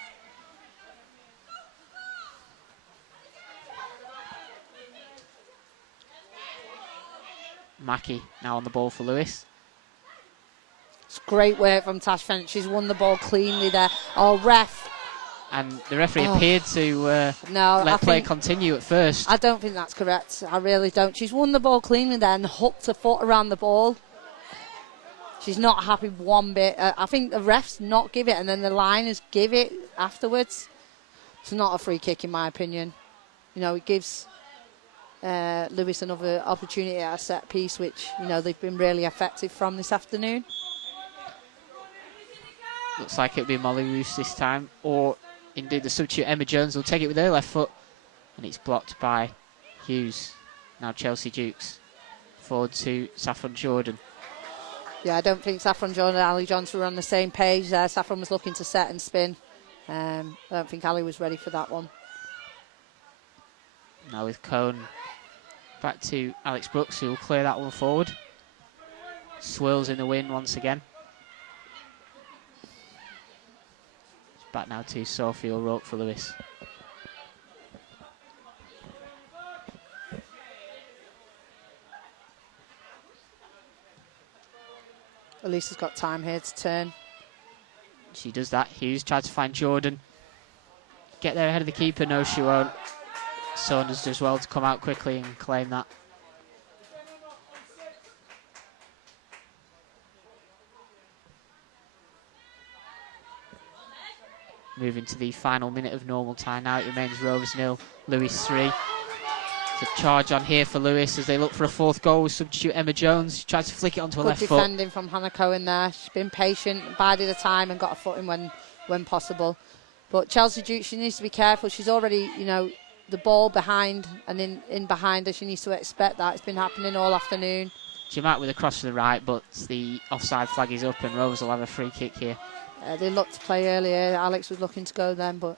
Mackey now on the ball for Lewes. It's great work from Tash Fenton. She's won the ball cleanly there. Oh, ref. And the referee appeared to let play continue at first. I don't think that's correct. I really don't. She's won the ball cleanly there and hooked her foot around the ball. She's not happy one bit. I think the refs not give it, and then the liners give it afterwards. It's not a free kick in my opinion. It gives Lewes another opportunity at a set piece, which, they've been really effective from this afternoon. Looks like it'll be Molly Roos this time, or indeed the substitute Emma Jones will take it with her left foot, and it's blocked by Hughes. Now Chelsea Dukes forward to Saffron Jordan. Yeah, I don't think Saffron Jordan and Ali Johnson were on the same page there. Saffron was looking to set and spin. I don't think Ali was ready for that one. Now with Cohn back to Alex Brooks, who will clear that one forward. Swirls in the wind once again. Back now to Sophie O'Rourke for Lewes. Elisa's got time here to turn. She does that. Hughes tried to find Jordan. Get there ahead of the keeper. No, she won't. Saunders does well to come out quickly and claim that. Moving to the final minute of normal time now. It remains Rovers 0, Lewes 3. It's a charge on here for Lewes as they look for a fourth goal with substitute Emma Jones. She tries to flick it onto a left foot. Good defending from Hannah Cohen there. She's been patient, bided her time and got a foot in when possible. But Chelsea Duke, she needs to be careful. She's already, you know, the ball behind and in behind her. She needs to expect that. It's been happening all afternoon. She might with a cross to the right, but the offside flag is up and Rovers will have a free kick here. They looked to play earlier. Alex was looking to go then, but...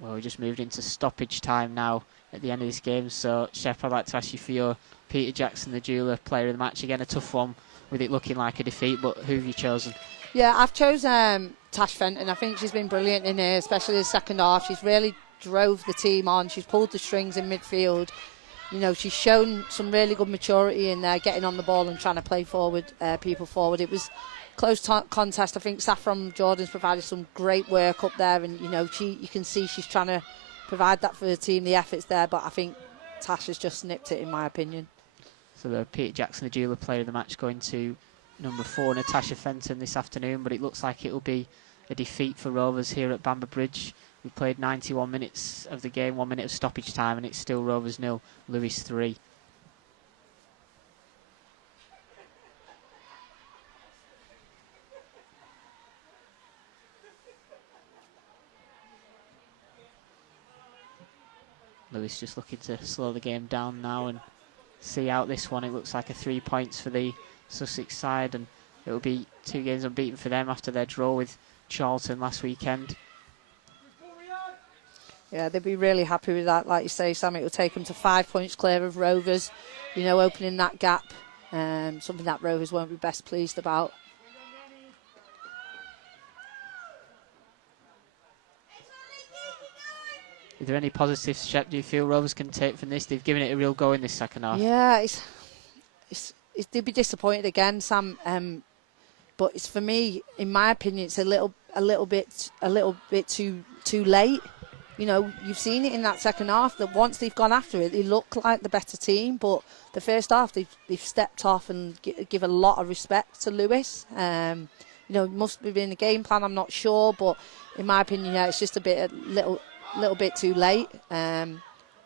Well, we just moved into stoppage time now at the end of this game. So, Shep, I'd like to ask you for your Peter Jackson, the jeweller, player of the match. Again, a tough one with it looking like a defeat, but who have you chosen? Yeah, I've chosen Tash Fenton. I think she's been brilliant in here, especially the second half. She's really drove the team on. She's pulled the strings in midfield. You know, she's shown some really good maturity in there, getting on the ball and trying to play forward, people forward. It was close contest. I think Saffron Jordan's provided some great work up there, and you know, you can see she's trying to provide that for the team. The effort's there, but I think Tash has just snipped it, in my opinion. So the Peter Jackson, the jeweller, player of the match, going to number 4, Natasha Fenton, this afternoon. But it looks like it will be a defeat for Rovers here at Bamber Bridge. We played 91 minutes of the game, 1 minute of stoppage time, and it's still Rovers 0, Lewes 3. Lewes just looking to slow the game down now and see out this one. It looks like a 3 points for the Sussex side, and it will be 2 games unbeaten for them after their draw with Charlton last weekend. Yeah, they'd be really happy with that. Like you say, Sam, it will take them to 5 points clear of Rovers, you know, opening that gap. Something that Rovers won't be best pleased about. Is there any positives, Shep, do you feel Rovers can take from this? They've given it a real go in this second half. Yeah, they'd be disappointed again, Sam. But it's, for me, in my opinion, it's a little bit too late. You know, you've seen it in that second half that once they've gone after it, they look like the better team. But the first half, they've stepped off and give a lot of respect to Lewes. You know, it must have been a game plan, I'm not sure. But in my opinion, yeah, it's just a little bit too late. They've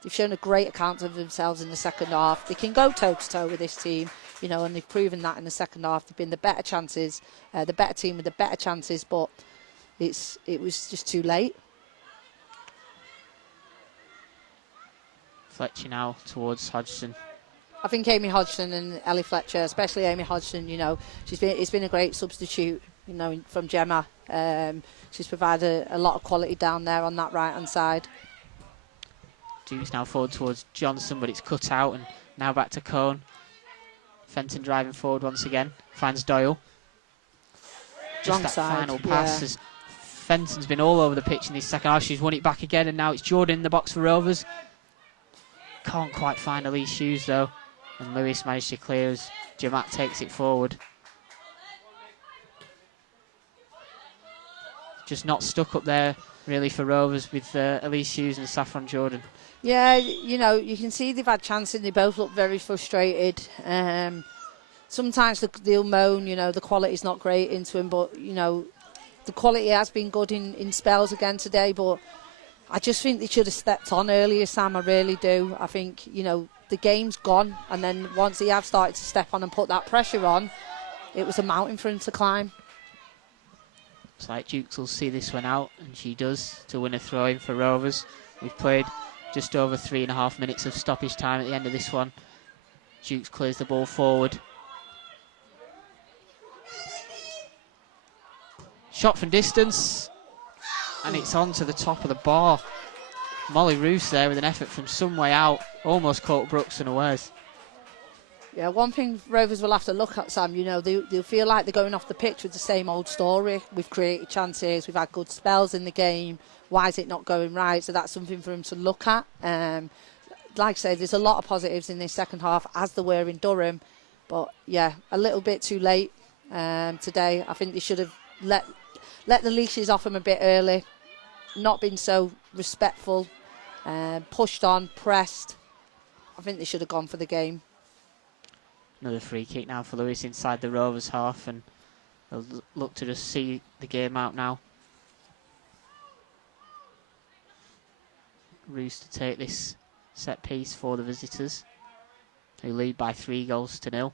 shown a great account of themselves in the second half. They can go toe-to-toe with this team, you know, and they've proven that in the second half. They've been the better chances, the better team with the better chances, but it was just too late. Fletcher now towards Hodgson. I think Amy Hodgson and Ellie Fletcher, especially Amy Hodgson, you know, it's been a great substitute, you know, from Gemma. She's provided a lot of quality down there on that right-hand side. Duke's now forward towards Johnson, but it's cut out, and now back to Cohn. Fenton driving forward once again, finds Doyle. Just Wrong that side, final pass as Fenton's been all over the pitch in this second half. She's won it back again, and now it's Jordan in the box for Rovers. Can't quite find Elise Hughes though, and Lewes managed to clear as Jamat takes it forward. Just not stuck up there really for Rovers with Elise Hughes and Saffron Jordan. Yeah, you know, you can see they've had chances. They both look very frustrated. Sometimes they'll moan, you know, the quality's not great into him, but, you know, the quality has been good in spells again today, but I just think they should have stepped on earlier, Sam. I really do. I think, you know, the game's gone, and then once they have started to step on and put that pressure on, it was a mountain for him to climb. It's like Dukes will see this one out, and she does, to win a throw-in for Rovers. We've played just over 3.5 minutes of stoppage time at the end of this one. Dukes clears the ball forward. Shot from distance, and it's on to the top of the bar. Molly Roos there with an effort from some way out, almost caught Brooks unawares. Yeah, one thing Rovers will have to look at, Sam, you know, they'll feel like they're going off the pitch with the same old story. We've created chances, we've had good spells in the game. Why is it not going right? So that's something for them to look at. Like I say, there's a lot of positives in this second half, as there were in Durham. But, yeah, a little bit too late. today. I think they should have let the leashes off them a bit early, not been so respectful, pushed on, pressed. I think they should have gone for the game. Another free kick now for Lewes inside the Rovers half, and they'll look to just see the game out now. Roos to take this set piece for the visitors, who lead by 3-0.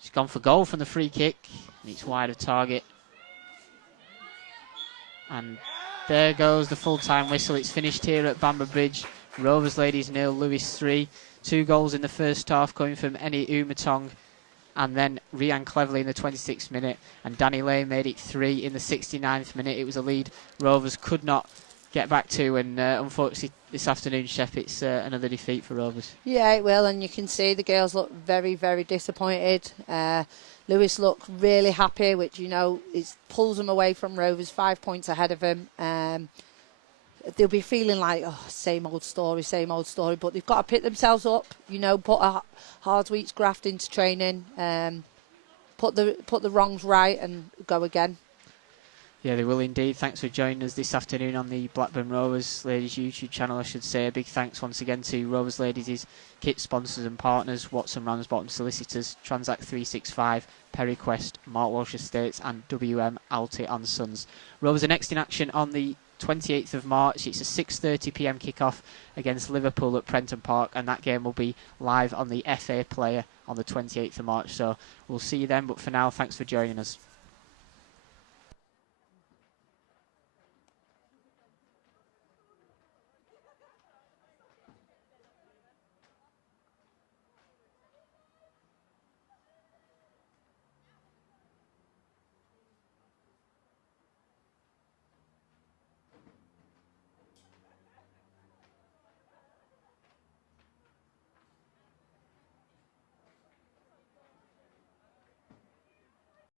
She's gone for goal from the free kick, and it's wide of target. And there goes the full-time whistle. It's finished here at Bamber Bridge. Rovers Ladies 0, Lewes 3. 2 goals in the first half coming from Eni Umatong and then Rian Cleverley in the 26th minute, and Danny Lane made it 3 in the 69th minute. It was a lead Rovers could not get back to, and unfortunately this afternoon, Shep, it's another defeat for Rovers. Yeah, it will, and you can see the girls look very, very disappointed. Lewes look really happy, which, you know, it pulls them away from Rovers, 5 points ahead of them. They'll be feeling like, oh, same old story, but they've got to pick themselves up, you know, put a hard week's graft into training, put the wrongs right and go again. Yeah, they will indeed. Thanks for joining us this afternoon on the Blackburn Rovers Ladies YouTube channel, I should say. A big thanks once again to Rovers Ladies' kit sponsors and partners, Watson Ramsbottom Solicitors, Transact 365, Perry Quest, Mark Walsh Estates and WM Alty and Sons. Rovers are next in action on the 28th of March. It's a 6:30pm kickoff against Liverpool at Prenton Park, and that game will be live on the FA Player on the 28th of March. So we'll see you then, but for now, thanks for joining us.